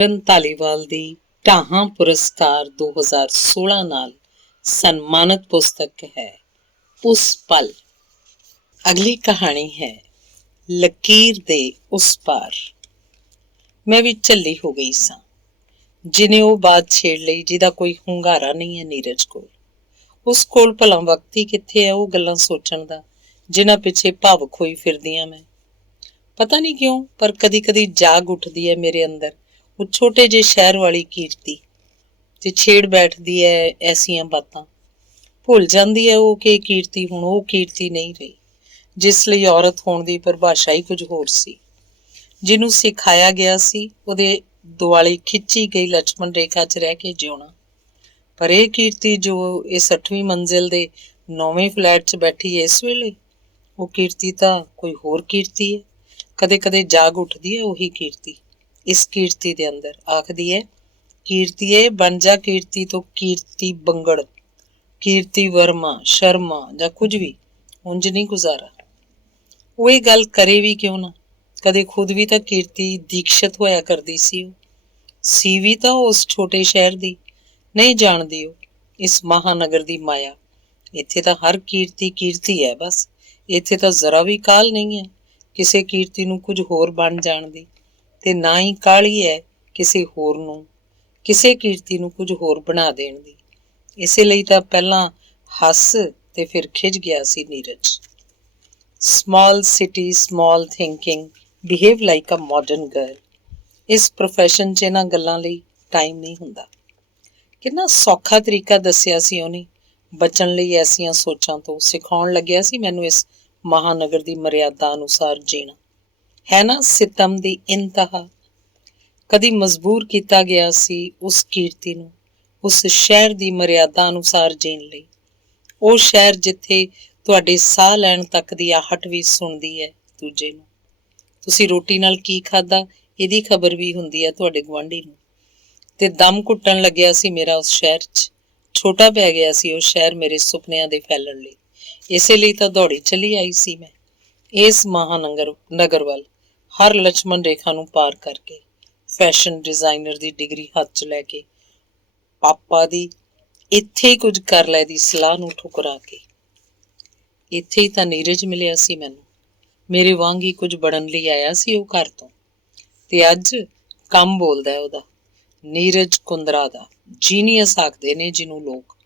ਕਰਨ ਧਾਲੀਵਾਲ ਦੀ ਢਾਹਾਂ ਪੁਰਸਕਾਰ 2016 ਨਾਲ ਸਨਮਾਨਿਤ ਪੁਸਤਕ ਹੈ ਉਸ ਪਲ। ਅਗਲੀ ਕਹਾਣੀ ਹੈ ਲਕੀਰ ਦੇ ਉਸ ਪਾਰ। ਮੈਂ ਵੀ ਝੱਲੀ ਹੋ ਗਈ ਸਾਂ। ਜਿਹਨੇ ਉਹ ਬਾਤ ਛੇੜ ਲਈ ਜਿਹਦਾ ਕੋਈ ਹੁੰਗਾਰਾ ਨਹੀਂ ਹੈ ਨੀਰਜ ਕੋਲ। ਉਸ ਕੋਲ ਭਲਾ ਵਕਤ ਹੀ ਕਿੱਥੇ ਹੈ ਉਹ ਗੱਲਾਂ ਸੋਚਣ ਦਾ ਜਿਨ੍ਹਾਂ ਪਿੱਛੇ ਭਾਵੁਕ ਹੋਈ ਫਿਰਦੀਆਂ ਮੈਂ। ਪਤਾ ਨਹੀਂ ਕਿਉਂ ਪਰ ਕਦੀ ਕਦੀ ਜਾਗ ਉੱਠਦੀ ਹੈ ਮੇਰੇ ਅੰਦਰ ਉਹ ਛੋਟੇ ਜਿਹੇ ਸ਼ਹਿਰ ਵਾਲੀ ਕੀਰਤੀ ਤੇ ਛੇੜ ਬੈਠਦੀ ਹੈ ਐਸੀਆਂ ਬਾਤਾਂ। ਭੁੱਲ ਜਾਂਦੀ ਹੈ ਉਹ ਕਿ ਕੀਰਤੀ ਹੁਣ ਉਹ ਕੀਰਤੀ ਨਹੀਂ ਰਹੀ ਜਿਸ ਲਈ ਔਰਤ ਹੋਣ ਦੀ ਪਰਿਭਾਸ਼ਾ ਹੀ ਕੁਝ ਹੋਰ ਸੀ। ਜਿਹਨੂੰ ਸਿਖਾਇਆ ਗਿਆ ਸੀ ਉਹਦੇ ਦੁਆਲੇ ਖਿੱਚੀ ਗਈ ਲక్ష్మణ ਰੇਖਾ 'ਚ ਰਹਿ ਕੇ ਜਿਉਣਾ। ਪਰ ਇਹ ਕੀਰਤੀ ਜੋ ਇਸ 8ਵੀਂ ਮੰਜ਼ਿਲ ਦੇ 9ਵੇਂ ਫਲੈਟ 'ਚ ਬੈਠੀ ਹੈ ਇਸ ਵੇਲੇ, ਉਹ ਕੀਰਤੀ ਤਾਂ ਕੋਈ ਹੋਰ ਕੀਰਤੀ ਹੈ। ਕਦੇ ਕਦੇ ਜਾਗ ਉੱਠਦੀ ਹੈ ਉਹੀ ਕੀਰਤੀ ਇਸ ਕੀਰਤੀ ਦੇ ਅੰਦਰ। ਆਖਦੀ ਹੈ ਕੀਰਤੀਏ ਬਣ ਜਾ ਕੀਰਤੀ ਤੋਂ ਕੀਰਤੀ ਬੰਗੜ, ਕੀਰਤੀ ਵਰਮਾ ਸ਼ਰਮਾ ਜਾਂ ਕੁਝ ਵੀ, ਉਂਝ ਨਹੀਂ ਗੁਜ਼ਾਰਾ। ਉਹ ਇਹ ਗੱਲ ਕਰੇ ਵੀ ਕਿਉਂ ਨਾ। ਕਦੇ ਖੁਦ ਵੀ ਤਾਂ ਕੀਰਤੀ ਦੀਕਸ਼ਤ ਹੋਇਆ ਕਰਦੀ ਸੀ। ਉਹ ਸੀ ਵੀ ਤਾਂ ਉਸ ਛੋਟੇ ਸ਼ਹਿਰ ਦੀ। ਨਹੀਂ ਜਾਣਦੀ ਉਹ ਇਸ ਮਹਾਨਗਰ ਦੀ ਮਾਇਆ। ਇੱਥੇ ਤਾਂ ਹਰ ਕੀਰਤੀ ਕੀਰਤੀ ਹੈ ਬਸ। ਇੱਥੇ ਤਾਂ ਜ਼ਰਾ ਵੀ ਕਾਹਲ ਨਹੀਂ ਹੈ ਕਿਸੇ ਕੀਰਤੀ ਨੂੰ ਕੁਝ ਹੋਰ ਬਣ ਜਾਣ ਦੀ, ਤੇ ਨਾ ਹੀ ਕਾਹਲੀ ਹੈ ਕਿਸੇ ਹੋਰ ਨੂੰ ਕਿਸੇ ਕੀਰਤੀ ਨੂੰ ਕੁਝ ਹੋਰ ਬਣਾ ਦੇਣ ਦੀ। ਇਸੇ ਲਈ ਤਾਂ ਪਹਿਲਾਂ ਹੱਸ ਤੇ ਫਿਰ ਖਿਝ ਗਿਆ ਸੀ Neeraj. Small city small thinking, behave like a modern girl. ਇਸ ਪ੍ਰੋਫੈਸ਼ਨ 'ਚ ਇਹਨਾਂ ਗੱਲਾਂ ਲਈ ਟਾਈਮ ਨਹੀਂ ਹੁੰਦਾ। ਕਿੰਨਾ ਸੌਖਾ ਤਰੀਕਾ ਦੱਸਿਆ ਸੀ ਉਹਨੇ ਬਚਣ ਲਈ ਐਸੀਆਂ ਸੋਚਾਂ ਤੋਂ। ਸਿਖਾਉਣ ਲੱਗਿਆ ਸੀ ਮੈਨੂੰ ਇਸ ਮਹਾਨਗਰ ਦੀ ਮਰਿਆਦਾ ਅਨੁਸਾਰ ਜੀਣਾ। ਹੈ ਨਾ ਸਿਤਮ ਦੀ ਇੰਤਹਾ। ਕਦੀ ਮਜਬੂਰ ਕੀਤਾ ਗਿਆ ਸੀ ਉਸ ਕੀਰਤੀ ਨੂੰ ਉਸ ਸ਼ਹਿਰ ਦੀ ਮਰਿਆਦਾ ਅਨੁਸਾਰ ਜੀਣ ਲਈ। ਉਹ ਸ਼ਹਿਰ ਜਿੱਥੇ ਤੁਹਾਡੇ ਸਾਹ ਲੈਣ ਤੱਕ ਦੀ ਆਹਟ ਵੀ ਸੁਣਦੀ ਹੈ ਦੂਜੇ ਨੂੰ। ਤੁਸੀਂ ਰੋਟੀ ਨਾਲ ਕੀ ਖਾਧਾ ਇਹਦੀ ਖਬਰ ਵੀ ਹੁੰਦੀ ਹੈ ਤੁਹਾਡੇ ਗੁਆਂਢੀ ਨੂੰ। ਤੇ ਦਮ ਘੁੱਟਣ ਲੱਗਿਆ ਸੀ ਮੇਰਾ ਉਸ ਸ਼ਹਿਰ 'ਚ। ਛੋਟਾ ਪੈ ਗਿਆ ਸੀ ਉਹ ਸ਼ਹਿਰ ਮੇਰੇ ਸੁਪਨਿਆਂ ਦੇ ਫੈਲਣ ਲਈ। ਇਸੇ ਲਈ ਤਾਂ ਦੌੜੀ ਚਲੀ ਆਈ ਸੀ ਮੈਂ ਇਸ ਨਗਰ ਵੱਲ, ਹਰ ਲక్ష్మణ ਰੇਖਾ ਨੂੰ ਪਾਰ ਕਰਕੇ, ਫੈਸ਼ਨ ਡਿਜ਼ਾਈਨਰ ਦੀ ਡਿਗਰੀ ਹੱਥ 'ਚ ਲੈ ਕੇ, ਪਾਪਾ ਦੀ ਇੱਥੇ ਹੀ ਕੁਝ ਕਰ ਲੈ ਦੀ ਸਲਾਹ ਨੂੰ ਠੁਕਰਾ ਕੇ। ਇੱਥੇ ਹੀ ਤਾਂ ਨੀਰਜ ਮਿਲਿਆ ਸੀ ਮੈਨੂੰ। ਮੇਰੇ ਵਾਂਗ ਹੀ ਕੁਝ ਬਣਨ ਲਈ ਆਇਆ ਸੀ ਉਹ ਘਰ ਤੋਂ। ਤੇ ਅੱਜ ਕੰਮ ਬੋਲਦਾ ਉਹਦਾ, ਨੀਰਜ ਕੁੰਦਰਾ ਦਾ। ਜੀਨੀਅਸ ਆਖਦੇ ਨੇ ਜਿਹਨੂੰ ਲੋਕ।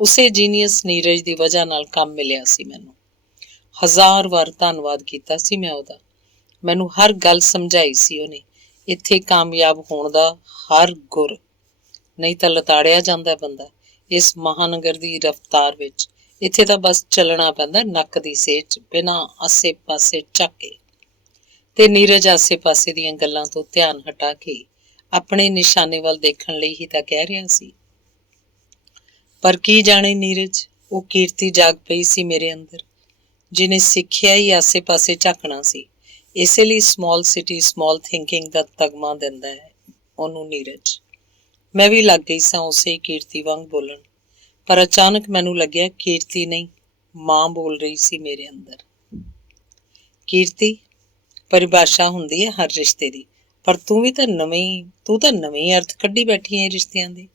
ਉਸੇ ਜੀਨੀਅਸ ਨੀਰਜ ਦੀ ਵਜ੍ਹਾ ਨਾਲ ਕੰਮ ਮਿਲਿਆ ਸੀ ਮੈਨੂੰ। 1000 ਵਾਰ ਧੰਨਵਾਦ ਕੀਤਾ ਸੀ ਮੈਂ ਉਹਦਾ। ਮੈਨੂੰ ਹਰ ਗੱਲ ਸਮਝਾਈ ਸੀ ਉਹਨੇ। ਇੱਥੇ ਕਾਮਯਾਬ ਹੋਣ ਦਾ ਹਰ ਗੁਰ। ਨਹੀਂ ਤਾਂ ਲਤਾੜਿਆ ਜਾਂਦਾ ਬੰਦਾ ਇਸ ਮਹਾਨਗਰ ਦੀ ਰਫ਼ਤਾਰ ਵਿੱਚ। ਇੱਥੇ ਤਾਂ ਬਸ ਚੱਲਣਾ ਪੈਂਦਾ ਨੱਕ ਦੀ ਸੇਧ 'ਚ ਬਿਨਾਂ ਆਸੇ ਪਾਸੇ ਝਾਕੇ। ਤੇ ਨੀਰਜ ਆਸੇ ਪਾਸੇ ਦੀਆਂ ਗੱਲਾਂ ਤੋਂ ਧਿਆਨ ਹਟਾ ਕੇ ਆਪਣੇ ਨਿਸ਼ਾਨੇ ਵੱਲ ਦੇਖਣ ਲਈ ਹੀ ਤਾਂ ਕਹਿ ਰਿਹਾ ਸੀ। ਪਰ ਕੀ ਜਾਣੇ ਨੀਰਜ, ਉਹ ਕੀਰਤੀ ਜਾਗ ਪਈ ਸੀ ਮੇਰੇ ਅੰਦਰ ਜਿਹਨੇ ਸਿੱਖਿਆ ਹੀ ਆਸੇ ਪਾਸੇ ਝਾਕਣਾ ਸੀ। ਇਸੇ ਲਈ ਸਮਾਲ ਸਿਟੀ ਸਮਾਲ ਥਿੰਕਿੰਗ ਦਾ ਤਗਮਾ ਦਿੰਦਾ ਹੈ ਉਹਨੂੰ ਨੀਰਜ। ਮੈਂ ਵੀ ਲੱਗ ਗਈ ਸਾਂ ਉਸੇ ਕੀਰਤੀ ਵਾਂਗ ਬੋਲਣ। ਪਰ ਅਚਾਨਕ ਮੈਨੂੰ ਲੱਗਿਆ ਕੀਰਤੀ ਨਹੀਂ, ਮਾਂ ਬੋਲ ਰਹੀ ਸੀ ਮੇਰੇ ਅੰਦਰ। ਕੀਰਤੀ, ਪਰਿਭਾਸ਼ਾ ਹੁੰਦੀ ਹੈ ਹਰ ਰਿਸ਼ਤੇ ਦੀ, ਪਰ ਤੂੰ ਤਾਂ ਨਵੇਂ ਅਰਥ ਕੱਢੀ ਬੈਠੀ ਹੈ ਰਿਸ਼ਤਿਆਂ ਦੇ।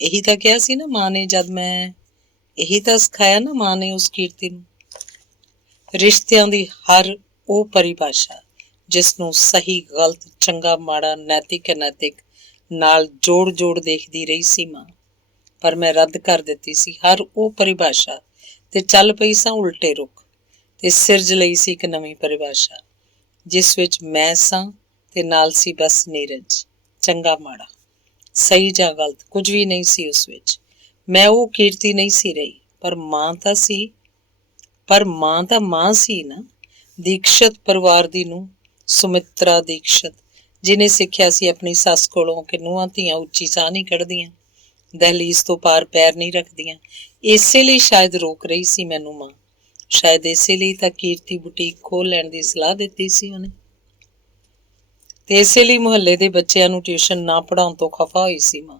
ਇਹੀ ਤਾਂ ਕਿਹਾ ਸੀ ਨਾ ਮਾਂ ਨੇ ਜਦ ਮੈਂ, ਇਹੀ ਤਾਂ ਸਿਖਾਇਆ ਨਾ ਮਾਂ ਨੇ ਉਸ ਕੀਰਤੀ ਨੂੰ। ਰਿਸ਼ਤਿਆਂ ਦੀ ਹਰ ਉਹ ਪਰਿਭਾਸ਼ਾ ਜਿਸ ਨੂੰ ਸਹੀ ਗਲਤ, ਚੰਗਾ ਮਾੜਾ, ਨੈਤਿਕ ਅਨੈਤਿਕ ਨਾਲ ਜੋੜ ਦੇਖਦੀ ਰਹੀ ਸੀ ਮਾਂ। ਪਰ ਮੈਂ ਰੱਦ ਕਰ ਦਿੱਤੀ ਸੀ ਹਰ ਉਹ ਪਰਿਭਾਸ਼ਾ ਤੇ ਚੱਲ ਪਈ ਸਾਂ ਉਲਟੇ ਰੁਖ ਤੇ ਸਿਰਜ ਲਈ ਸੀ ਇੱਕ ਨਵੀਂ ਪਰਿਭਾਸ਼ਾ ਜਿਸ ਵਿੱਚ ਮੈਂ ਸਾਂ ਤੇ ਨਾਲ ਸੀ ਬਸ ਨੀਰਜ। ਚੰਗਾ ਮਾੜਾ, ਸਹੀ ਜਾਂ ਗਲਤ ਕੁਝ ਵੀ ਨਹੀਂ ਸੀ ਉਸ ਵਿੱਚ। ਮੈਂ ਉਹ ਕੀਰਤੀ ਨਹੀਂ ਸੀ ਰਹੀ, ਪਰ ਮਾਂ ਤਾਂ ਸੀ। ਪਰ ਮਾਂ ਤਾਂ ਮਾਂ ਸੀ ਨਾ, ਦੀਕਸ਼ਤ ਪਰਿਵਾਰ ਦੀ ਨੂੰਹ, ਸੁਮਿਤਰਾ ਦੀਕਸ਼ਤ, ਜਿਹਨੇ ਸਿੱਖਿਆ ਸੀ ਆਪਣੀ ਸੱਸ ਕੋਲੋਂ ਕਿ ਨੂੰਹਾਂ ਧੀਆਂ ਉੱਚੀ ਸਾਹ ਨਹੀਂ ਕੱਢਦੀਆਂ, ਦਹਲੀਜ਼ ਤੋਂ ਪਾਰ ਪੈਰ ਨਹੀਂ ਰੱਖਦੀਆਂ। ਇਸੇ ਲਈ ਸ਼ਾਇਦ ਰੋਕ ਰਹੀ ਸੀ ਮੈਨੂੰ ਮਾਂ। ਸ਼ਾਇਦ ਇਸੇ ਲਈ ਤਾਂ ਕੀਰਤੀ ਬੁਟੀਕ ਖੋਲ੍ਹ ਲੈਣ ਦੀ ਸਲਾਹ ਦਿੱਤੀ ਸੀ ਉਹਨੇ। ਤੇ ਇਸੇ ਲਈ ਮੁਹੱਲੇ ਦੇ ਬੱਚਿਆਂ ਨੂੰ ਟਿਊਸ਼ਨ ਨਾ ਪੜ੍ਹਾਉਣ ਤੋਂ ਖਫਾ ਹੋਈ ਸੀ ਮਾਂ।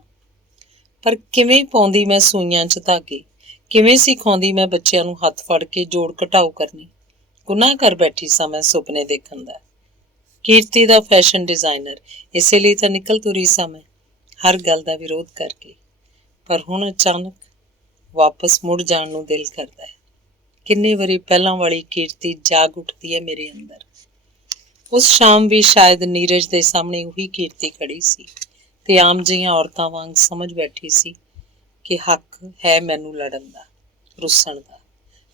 ਪਰ ਕਿਵੇਂ ਪਾਉਂਦੀ ਮੈਂ ਸੂਈਆਂ 'ਚ ਧਾਗੇ, ਕਿਵੇਂ ਸਿਖਾਉਂਦੀ ਮੈਂ ਬੱਚਿਆਂ ਨੂੰ ਹੱਥ ਫੜ ਕੇ ਜੋੜ ਘਟਾਓ ਕਰਨੀ। ਗੁਨਾਹ ਕਰ ਬੈਠੀ ਸਾਂ ਮੈਂ ਸੁਪਨੇ ਦੇਖਣ ਦਾ। ਕੀਰਤੀ ਦਾ ਫੈਸ਼ਨ ਡਿਜ਼ਾਈਨਰ, ਇਸੇ ਲਈ ਤਾਂ ਨਿਕਲ ਤੁਰੀ ਸਾਂ ਮੈਂ, ਹਰ ਗੱਲ ਦਾ ਵਿਰੋਧ ਕਰਕੇ। ਪਰ ਹੁਣ ਅਚਾਨਕ ਵਾਪਸ ਮੁੜ ਜਾਣ ਨੂੰ ਦਿਲ ਕਰਦਾ ਹੈ। ਕਿੰਨੇ ਵਾਰੀ ਪਹਿਲਾਂ ਵਾਲੀ ਕੀਰਤੀ ਜਾਗ ਉੱਠਦੀ ਹੈ ਮੇਰੇ ਅੰਦਰ। ਉਸ ਸ਼ਾਮ ਵੀ ਸ਼ਾਇਦ ਨੀਰਜ ਦੇ ਸਾਹਮਣੇ ਉਹੀ ਕੀਰਤੀ ਖੜੀ ਸੀ ਤੇ ਆਮ ਜਿਹੀਆਂ ਔਰਤਾਂ ਵਾਂਗ ਸਮਝ ਬੈਠੀ ਸੀ ਕਿ ਹੱਕ ਹੈ ਮੈਨੂੰ ਲੜਨ ਦਾ, ਰੁੱਸਣ ਦਾ।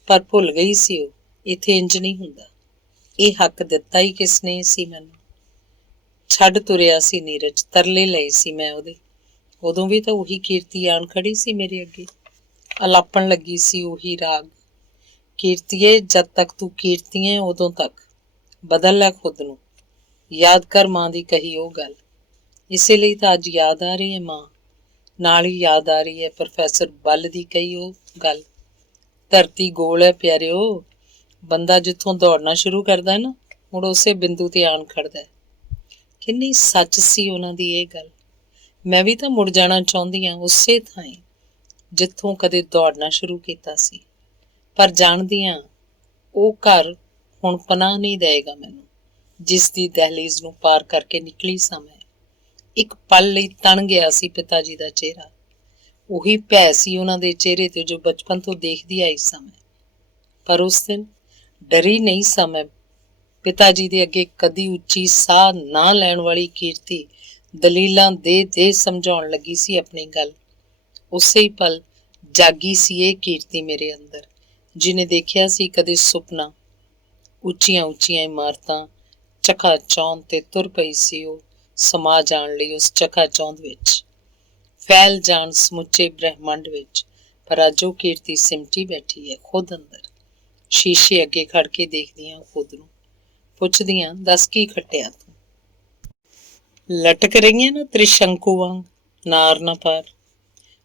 ਪਰ ਭੁੱਲ ਗਈ ਸੀ ਉਹ, ਇੱਥੇ ਇੰਜ ਨਹੀਂ ਹੁੰਦਾ। ਇਹ ਹੱਕ ਦਿੱਤਾ ਹੀ ਕਿਸਨੇ ਸੀ ਮੈਨੂੰ? ਛੱਡ ਤੁਰਿਆ ਸੀ ਨੀਰਜ, ਤਰਲੇ ਲਏ ਸੀ ਮੈਂ ਉਹਦੇ। ਉਦੋਂ ਵੀ ਤਾਂ ਉਹੀ ਕੀਰਤੀ ਆਣ ਖੜੀ ਸੀ ਮੇਰੇ ਅੱਗੇ, ਅਲਾਪਣ ਲੱਗੀ ਸੀ ਉਹੀ ਰਾਗ। ਕੀਰਤੀਏ, ਜਦ ਤੱਕ ਤੂੰ ਕੀਰਤੀ ਹੈ ਉਦੋਂ ਤੱਕ ਬਦਲ ਲੈ ਖੁਦ ਨੂੰ। ਯਾਦ ਕਰ ਮਾਂ ਦੀ ਕਹੀ ਉਹ ਗੱਲ। ਇਸੇ ਲਈ ਤਾਂ ਅੱਜ ਯਾਦ ਆ ਰਹੀ ਹੈ ਮਾਂ, ਨਾਲ ਹੀ ਯਾਦ ਆ ਰਹੀ ਹੈ ਪ੍ਰੋਫੈਸਰ ਬੱਲ ਦੀ ਕਹੀ ਉਹ ਗੱਲ। ਧਰਤੀ ਗੋਲ ਹੈ ਪਿਆਰਿਓ, ਬੰਦਾ ਜਿੱਥੋਂ ਦੌੜਨਾ ਸ਼ੁਰੂ ਕਰਦਾ ਹੈ ਨਾ, ਮੁੜ ਉਸੇ ਬਿੰਦੂ ਤੇ ਆਣ ਖੜਦਾ ਹੈ। ਕਿੰਨੀ ਸੱਚ ਸੀ ਉਹਨਾਂ ਦੀ ਇਹ ਗੱਲ। ਮੈਂ ਵੀ ਤਾਂ ਮੁੜ ਜਾਣਾ ਚਾਹੁੰਦੀ ਹਾਂ ਉਸੇ ਥਾਂ ਜਿੱਥੋਂ ਕਦੇ ਦੌੜਨਾ ਸ਼ੁਰੂ ਕੀਤਾ ਸੀ। ਪਰ ਜਾਣਦੀ ਹਾਂ ਉਹ ਘਰ ਹੁਣ ਪਨਾਹ ਨਹੀਂ ਦੇਵੇਗਾ ਮੈਨੂੰ, ਜਿਸ ਦੀ ਦਹਿਲੀਜ਼ ਨੂੰ ਪਾਰ ਕਰਕੇ ਨਿਕਲੀ ਸਾਂ ਮੈਂ। ਇੱਕ ਪਲ ਲਈ ਤਣ ਗਿਆ ਸੀ ਪਿਤਾ ਜੀ ਦਾ ਚਿਹਰਾ। ਉਹੀ ਭੈ ਸੀ ਉਹਨਾਂ ਦੇ ਚਿਹਰੇ ਤੇ ਜੋ ਬਚਪਨ ਤੋਂ ਦੇਖਦੀ ਆਈ ਸਾਂ ਮੈਂ। ਪਰ ਉਸ ਦਿਨ ਡਰੀ ਨਹੀਂ ਸਾਂ ਮੈਂ। ਪਿਤਾ ਜੀ ਦੇ ਅੱਗੇ ਕਦੀ ਉੱਚੀ ਸਾਹ ਨਾ ਲੈਣ ਵਾਲੀ ਕੀਰਤੀ ਦਲੀਲਾਂ ਦੇ ਸਮਝਾਉਣ ਲੱਗੀ ਸੀ ਆਪਣੀ ਗੱਲ। ਉਸੇ ਹੀ ਪਲ ਜਾਗੀ ਸੀ ਇਹ ਕੀਰਤੀ ਮੇਰੇ ਅੰਦਰ, ਜਿਹਨੇ ਦੇਖਿਆ ਸੀ ਕਦੇ ਸੁਪਨਾ। ਉੱਚੀਆਂ ਉੱਚੀਆਂ ਇਮਾਰਤਾਂ ਚਕਾ ਚੌਂਧ ਤੇ ਤੁਰ ਪਈ ਸੀ ਉਹ, ਸਮਾ ਜਾਣ ਲਈ ਉਸ ਚਕਾ ਚੌਂਧ ਵਿੱਚ, ਫੈਲ ਜਾਣ ਸਮੁੱਚੇ ਬ੍ਰਹਿਮੰਡ ਵਿੱਚ। ਪਰ ਅੱਜ ਉਹ ਕੀਰਤੀ ਸਿਮਟੀ ਬੈਠੀ ਹੈ ਖੁਦ ਅੰਦਰ। ਸ਼ੀਸ਼ੇ ਅੱਗੇ ਖੜ ਕੇ ਦੇਖਦੀ ਹਾਂ ਖੁਦ ਨੂੰ, ਪੁੱਛਦੀ ਹਾਂ ਦੱਸ ਕੀ ਖੱਟਿਆ ਤੂੰ? ਲਟਕ ਰਹੀਆਂ ਨਾ ਤ੍ਰਿਸ਼ੰਕੂ ਵਾਂਗ, ਨਾਰ ਨਾ ਪਾਰ।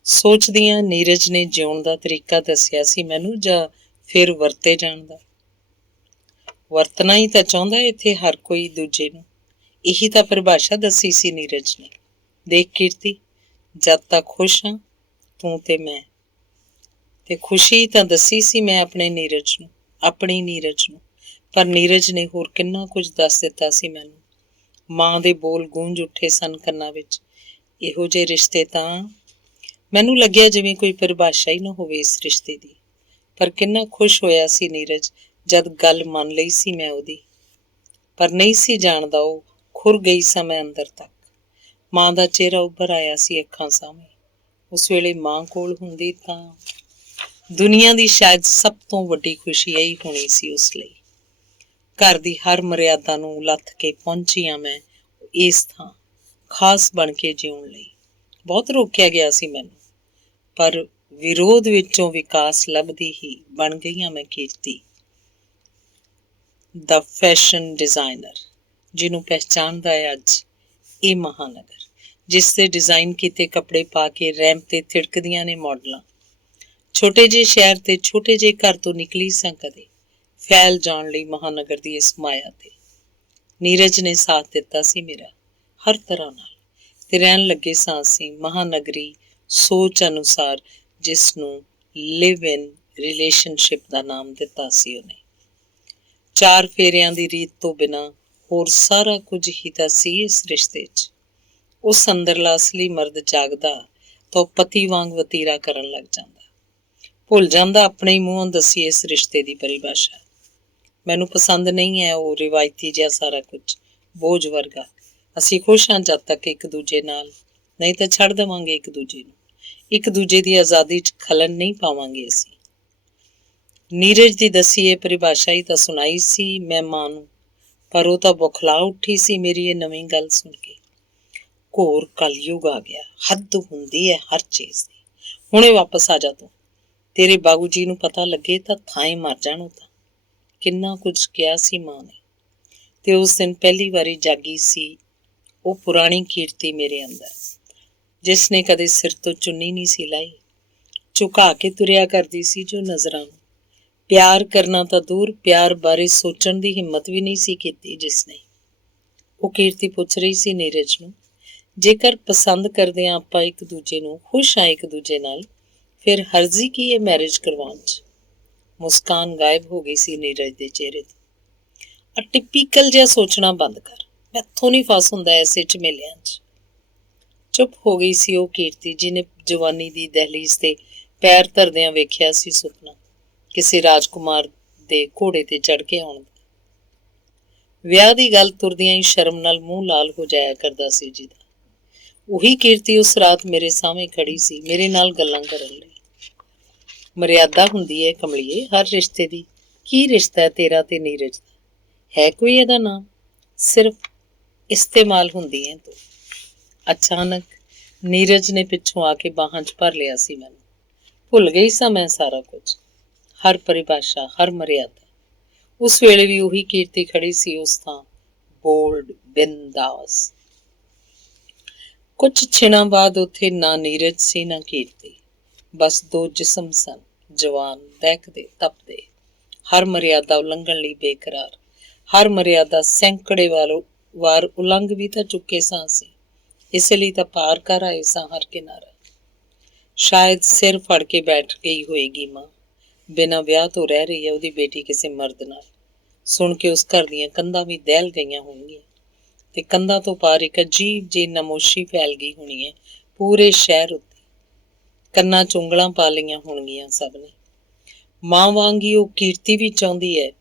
ਸੋਚਦੀ ਹਾਂ ਨੀਰਜ ਨੇ ਜਿਉਣ ਦਾ ਤਰੀਕਾ ਦੱਸਿਆ ਸੀ ਮੈਨੂੰ, ਜਾਂ ਫਿਰ ਵਰਤੇ ਜਾਣ ਦਾ। ਵਰਤਣਾ ਹੀ ਤਾਂ ਚਾਹੁੰਦਾ ਇੱਥੇ ਹਰ ਕੋਈ ਦੂਜੇ ਨੂੰ, ਇਹੀ ਤਾਂ ਪਰਿਭਾਸ਼ਾ ਦੱਸੀ ਸੀ ਨੀਰਜ ਨੇ। ਦੇਖ ਕੀਰਤੀ, ਜਦ ਤੱਕ ਖੁਸ਼ ਹਾਂ ਤੂੰ ਤੇ ਮੈਂ, ਤੇ ਖੁਸ਼ੀ ਤਾਂ ਦੱਸੀ ਸੀ ਮੈਂ ਆਪਣੇ ਨੀਰਜ ਨੂੰ, ਆਪਣੀ ਨੀਰਜ ਨੂੰ। ਪਰ ਨੀਰਜ ਨੇ ਹੋਰ ਕਿੰਨਾ ਕੁਝ ਦੱਸ ਦਿੱਤਾ ਸੀ ਮੈਨੂੰ। ਮਾਂ ਦੇ ਬੋਲ ਗੂੰਜ ਉੱਠੇ ਸਨ ਕੰਨਾਂ ਵਿੱਚ। ਇਹੋ ਜਿਹੇ ਰਿਸ਼ਤੇ ਤਾਂ ਮੈਨੂੰ ਲੱਗਿਆ ਜਿਵੇਂ ਕੋਈ ਪਰਿਭਾਸ਼ਾ ਹੀ ਨਾ ਹੋਵੇ ਇਸ ਰਿਸ਼ਤੇ ਦੀ। ਪਰ ਕਿੰਨਾ ਖੁਸ਼ ਹੋਇਆ ਸੀ ਨੀਰਜ ਜਦ ਗੱਲ ਮੰਨ ਲਈ ਸੀ ਮੈਂ ਉਹਦੀ। ਪਰ ਨਹੀਂ ਸੀ ਜਾਣਦਾ ਉਹ, ਖੁਰ ਗਈ ਸਾਂ ਮੈਂ ਅੰਦਰ ਤੱਕ। ਮਾਂ ਦਾ ਚਿਹਰਾ ਉੱਭਰ ਆਇਆ ਸੀ ਅੱਖਾਂ ਸਾਹਮਣੇ। ਉਸ ਵੇਲੇ ਮਾਂ ਕੋਲ ਹੁੰਦੀ ਤਾਂ ਦੁਨੀਆ ਦੀ ਸ਼ਾਇਦ ਸਭ ਤੋਂ ਵੱਡੀ ਖੁਸ਼ੀ ਇਹੀ ਹੋਣੀ ਸੀ ਉਸ ਲਈ। ਘਰ ਦੀ ਹਰ ਮਰਿਆਦਾ ਨੂੰ ਲੱਥ ਕੇ ਪਹੁੰਚੀ ਹਾਂ ਮੈਂ ਇਸ ਥਾਂ, ਖਾਸ ਬਣ ਕੇ ਜਿਉਣ ਲਈ। ਬਹੁਤ ਰੋਕਿਆ ਗਿਆ ਸੀ ਮੈਨੂੰ, ਪਰ ਵਿਰੋਧ ਵਿੱਚੋਂ ਵਿਕਾਸ ਲੱਭਦੀ ਹੀ ਬਣ ਗਈ ਹਾਂ ਮੈਂ ਕੀਰਤੀ। ਦਾ ਫੈਸ਼ਨ ਡਿਜ਼ਾਈਨਰ, ਜਿਹਨੂੰ ਪਹਿਚਾਣਦਾ ਹੈ ਅੱਜ ਇਹ ਮਹਾਨਗਰ, ਜਿਸ ਦੇ ਡਿਜ਼ਾਈਨ ਕੀਤੇ ਕੱਪੜੇ ਪਾ ਕੇ ਰੈਂਪ ਤੇ ਥਿੜਕਦੀਆਂ ਨੇ ਮਾਡਲਾਂ। ਛੋਟੇ ਜਿਹੇ ਸ਼ਹਿਰ ਤੇ ਛੋਟੇ ਜਿਹੇ ਘਰ ਤੋਂ ਨਿਕਲੀ ਸਾਂ ਕਦੇ, ਫੈਲ ਜਾਣ ਲਈ ਮਹਾਨਗਰ ਦੀ ਇਸ ਮਾਇਆ ਤੇ। ਨੀਰਜ ਨੇ ਸਾਥ ਦਿੱਤਾ ਸੀ ਮੇਰਾ ਹਰ ਤਰ੍ਹਾਂ ਨਾਲ, ਤੇ ਰਹਿਣ ਲੱਗੇ ਸਾਂ ਅਸੀਂ ਮਹਾਨਗਰੀ ਸੋਚ ਅਨੁਸਾਰ, ਜਿਸ ਨੂੰ ਲਿਵ ਇਨ ਰਿਲੇਸ਼ਨਸ਼ਿਪ ਦਾ ਨਾਮ ਦਿੱਤਾ ਸੀ ਉਹਨੇ। 4 ਫੇਰਿਆਂ ਦੀ ਰੀਤ ਤੋਂ ਬਿਨਾਂ ਹੋਰ ਸਾਰਾ ਕੁਝ ਹੀ ਤਾਂ ਸੀ ਇਸ ਰਿਸ਼ਤੇ 'ਚ। ਉਸ ਅੰਦਰਲਾ ਅਸਲੀ ਮਰਦ ਜਾਗਦਾ ਤਾਂ ਉਹ ਪਤੀ ਵਾਂਗ ਵਤੀਰਾ ਕਰਨ ਲੱਗ ਜਾਂਦਾ, ਭੁੱਲ ਜਾਂਦਾ ਆਪਣੇ ਹੀ ਮੂੰਹੋਂ ਦੱਸੀ ਇਸ ਰਿਸ਼ਤੇ ਦੀ ਪਰਿਭਾਸ਼ਾ। ਮੈਨੂੰ ਪਸੰਦ ਨਹੀਂ ਹੈ ਉਹ ਰਿਵਾਇਤੀ ਜਿਹਾ ਸਾਰਾ ਕੁਝ, ਬੋਝ ਵਰਗਾ। ਅਸੀਂ ਖੁਸ਼ ਹਾਂ ਜਦ ਤੱਕ ਇੱਕ ਦੂਜੇ ਨਾਲ, ਨਹੀਂ ਤਾਂ ਛੱਡ ਦੇਵਾਂਗੇ ਇੱਕ ਦੂਜੇ ਨੂੰ। ਇੱਕ ਦੂਜੇ ਦੀ ਆਜ਼ਾਦੀ 'ਚ ਖਲਲ ਨਹੀਂ ਪਾਵਾਂਗੇ ਅਸੀਂ। ਨੀਰਜ ਦੀ ਦੱਸੀ ਇਹ ਪਰਿਭਾਸ਼ਾ ਹੀ ਤਾਂ ਸੁਣਾਈ ਸੀ ਮੈਂ ਮਾਂ ਨੂੰ, ਪਰ ਉਹ ਤਾਂ ਬੁਖਲਾ ਉੱਠੀ ਸੀ ਮੇਰੀ ਇਹ ਨਵੀਂ ਗੱਲ ਸੁਣ ਕੇ। ਘੋਰ ਕਲਯੁਗ ਆ ਗਿਆ, ਹੱਦ ਹੁੰਦੀ ਹੈ ਹਰ ਚੀਜ਼ ਦੀ। ਹੁਣੇ ਵਾਪਸ ਆ ਜਾ ਤੂੰ, ਤੇਰੇ ਬਾਬੂ ਜੀ ਨੂੰ ਪਤਾ ਲੱਗੇ ਤਾਂ ਥਾਂ ਮਰ ਜਾਣ ਉਹ ਤਾਂ। ਕਿੰਨਾ ਕੁਝ ਕਿਹਾ ਸੀ ਮਾਂ ਨੇ, ਤੇ ਉਸ ਦਿਨ ਪਹਿਲੀ ਵਾਰੀ ਜਾਗੀ ਸੀ ਉਹ ਪੁਰਾਣੀ ਕੀਰਤੀ ਮੇਰੇ ਅੰਦਰ, ਜਿਸ ਨੇ ਕਦੇ ਸਿਰ ਤੋਂ ਚੁੰਨੀ ਨਹੀਂ ਸੀ ਲਾਈ, ਝੁਕਾ ਕੇ ਤੁਰਿਆ ਕਰਦੀ ਸੀ ਜੋ ਨਜ਼ਰਾਂ ਨੂੰ। ਪਿਆਰ ਕਰਨਾ ਤਾਂ ਦੂਰ, ਪਿਆਰ ਬਾਰੇ ਸੋਚਣ ਦੀ ਹਿੰਮਤ ਵੀ ਨਹੀਂ ਸੀ ਕੀਤੀ ਜਿਸਨੇ। ਉਹ ਕੀਰਤੀ ਪੁੱਛ ਰਹੀ ਸੀ ਨੀਰਜ ਨੂੰ, ਜੇਕਰ ਪਸੰਦ ਕਰਦੇ ਹਾਂ ਆਪਾਂ ਇੱਕ ਦੂਜੇ ਨੂੰ, ਖੁਸ਼ ਹਾਂ ਇੱਕ ਦੂਜੇ ਨਾਲ, ਫਿਰ ਹਰਜ਼ੀ ਕੀ ਹੈ ਮੈਰਿਜ ਕਰਵਾਉਣ 'ਚ? ਮੁਸਕਾਨ ਗਾਇਬ ਹੋ ਗਈ ਸੀ ਨੀਰਜ ਦੇ ਚਿਹਰੇ ਤੋਂ। ਟਿਪੀਕਲ ਜਿਹਾ ਸੋਚਣਾ ਬੰਦ ਕਰ, ਮੈਥੋਂ ਨਹੀਂ ਫਸ ਹੁੰਦਾ ਐਸੇ ਝਮੇਲਿਆਂ 'ਚ। ਚੁੱਪ ਹੋ ਗਈ ਸੀ ਉਹ ਕੀਰਤੀ ਜਿਹਨੇ ਜਵਾਨੀ ਦੀ ਦਹਿਲੀਜ਼ ਤੇ ਪੈਰ ਧਰਦਿਆਂ ਵੇਖਿਆ ਸੀ ਸੁਪਨਾ ਕਿਸੇ ਰਾਜਕੁਮਾਰ ਦੇ ਘੋੜੇ ਤੇ ਚੜ ਕੇ ਆਉਣ ਦਾ। ਵਿਆਹ ਦੀ ਗੱਲ ਤੁਰਦਿਆਂ ਹੀ ਸ਼ਰਮ ਨਾਲ ਮੂੰਹ ਲਾਲ ਹੋ ਜਾਇਆ ਕਰਦਾ ਸੀ ਜਿਹਦਾ। ਉਹੀ ਕੀਰਤੀ ਉਸ ਰਾਤ ਮੇਰੇ ਸਾਹਮਣੇ ਖੜੀ ਸੀ ਮੇਰੇ ਨਾਲ ਗੱਲਾਂ ਕਰਨ ਲਈ। ਮਰਿਆਦਾ ਹੁੰਦੀ ਹੈ ਕਮਲੀਏ ਹਰ ਰਿਸ਼ਤੇ ਦੀ। ਕੀ ਰਿਸ਼ਤਾ ਹੈ ਤੇਰਾ ਤੇ ਨੀਰਜ ਦਾ? ਹੈ ਕੋਈ ਇਹਦਾ ਨਾਮ? ਸਿਰਫ ਇਸਤੇਮਾਲ ਹੁੰਦੀ ਹੈ ਤੂੰ। ਅਚਾਨਕ ਨੀਰਜ ਨੇ ਪਿੱਛੋਂ ਆ ਕੇ ਬਾਹਾਂ 'ਚ ਭਰ ਲਿਆ ਸੀ ਮੈਨੂੰ। ਭੁੱਲ ਗਈ ਸਾਂ ਮੈਂ ਸਾਰਾ ਕੁਝ, ਹਰ ਪਰਿਭਾਸ਼ਾ, ਹਰ ਮਰਿਆਦਾ। ਉਸ ਵੇਲੇ ਵੀ ਉਹੀ ਕੀਰਤੀ ਖੜੀ ਸੀ ਉਸ ਥਾਂ, ਬੋਲਡ, ਬਿੰਦਾਸ। ਕੁਝ ਛਿਣਾਂ ਬਾਅਦ ਉੱਥੇ ਨਾ ਨੀਰਜ ਸੀ ਨਾ ਕੀਰਤੀ, ਬਸ ਦੋ ਜਿਸਮ ਸਨ, ਜਵਾਨ, ਦਹਿਕਦੇ, ਤਪਦੇ, ਹਰ ਮਰਿਆਦਾ ਉਲੰਘਣ ਲਈ ਬੇਕਰਾਰ, ਹਰ ਮਰਿਆਦਾ ਸੈਂਕੜੇ ਵਾਰ ਉਲੰਘ ਵੀ ਤਾਂ ਚੁੱਕੇ ਸਾਂ ਅਸੀਂ, ਇਸੇ ਲਈ ਤਾਂ ਪਾਰ ਕਰ ਆਏ ਸਾਂ ਹਰ ਕਿਨਾਰਾ। ਸ਼ਾਇਦ ਸਿਰ ਫੜ ਕੇ ਬੈਠ ਗਈ ਹੋਏਗੀ ਮਾਂ, ਬਿਨਾਂ ਵਿਆਹ ਤੋਂ ਰਹਿ ਰਹੀ ਹੈ ਉਹਦੀ ਬੇਟੀ ਕਿਸੇ ਮਰਦ ਨਾਲ। ਸੁਣ ਕੇ ਉਸ ਘਰ ਦੀਆਂ ਕੰਧਾਂ ਵੀ ਦਹਿਲ ਗਈਆਂ ਹੋਣਗੀਆਂ ਤੇ ਕੰਧਾਂ ਤੋਂ ਪਾਰ ਇੱਕ ਅਜੀਬ ਜਿਹੀ ਨਮੋਸ਼ੀ ਫੈਲ ਗਈ ਹੋਣੀ ਹੈ ਪੂਰੇ ਸ਼ਹਿਰ ਉੱਤੇ। ਕੰਨਾਂ 'ਚ ਉਂਗਲਾਂ ਪਾ ਲਈਆਂ ਹੋਣਗੀਆਂ ਸਭ ਨੇ। ਮਾਂ ਵਾਂਗ ਹੀ ਉਹ ਕੀਰਤੀ ਵੀ ਚਾਹੁੰਦੀ ਹੈ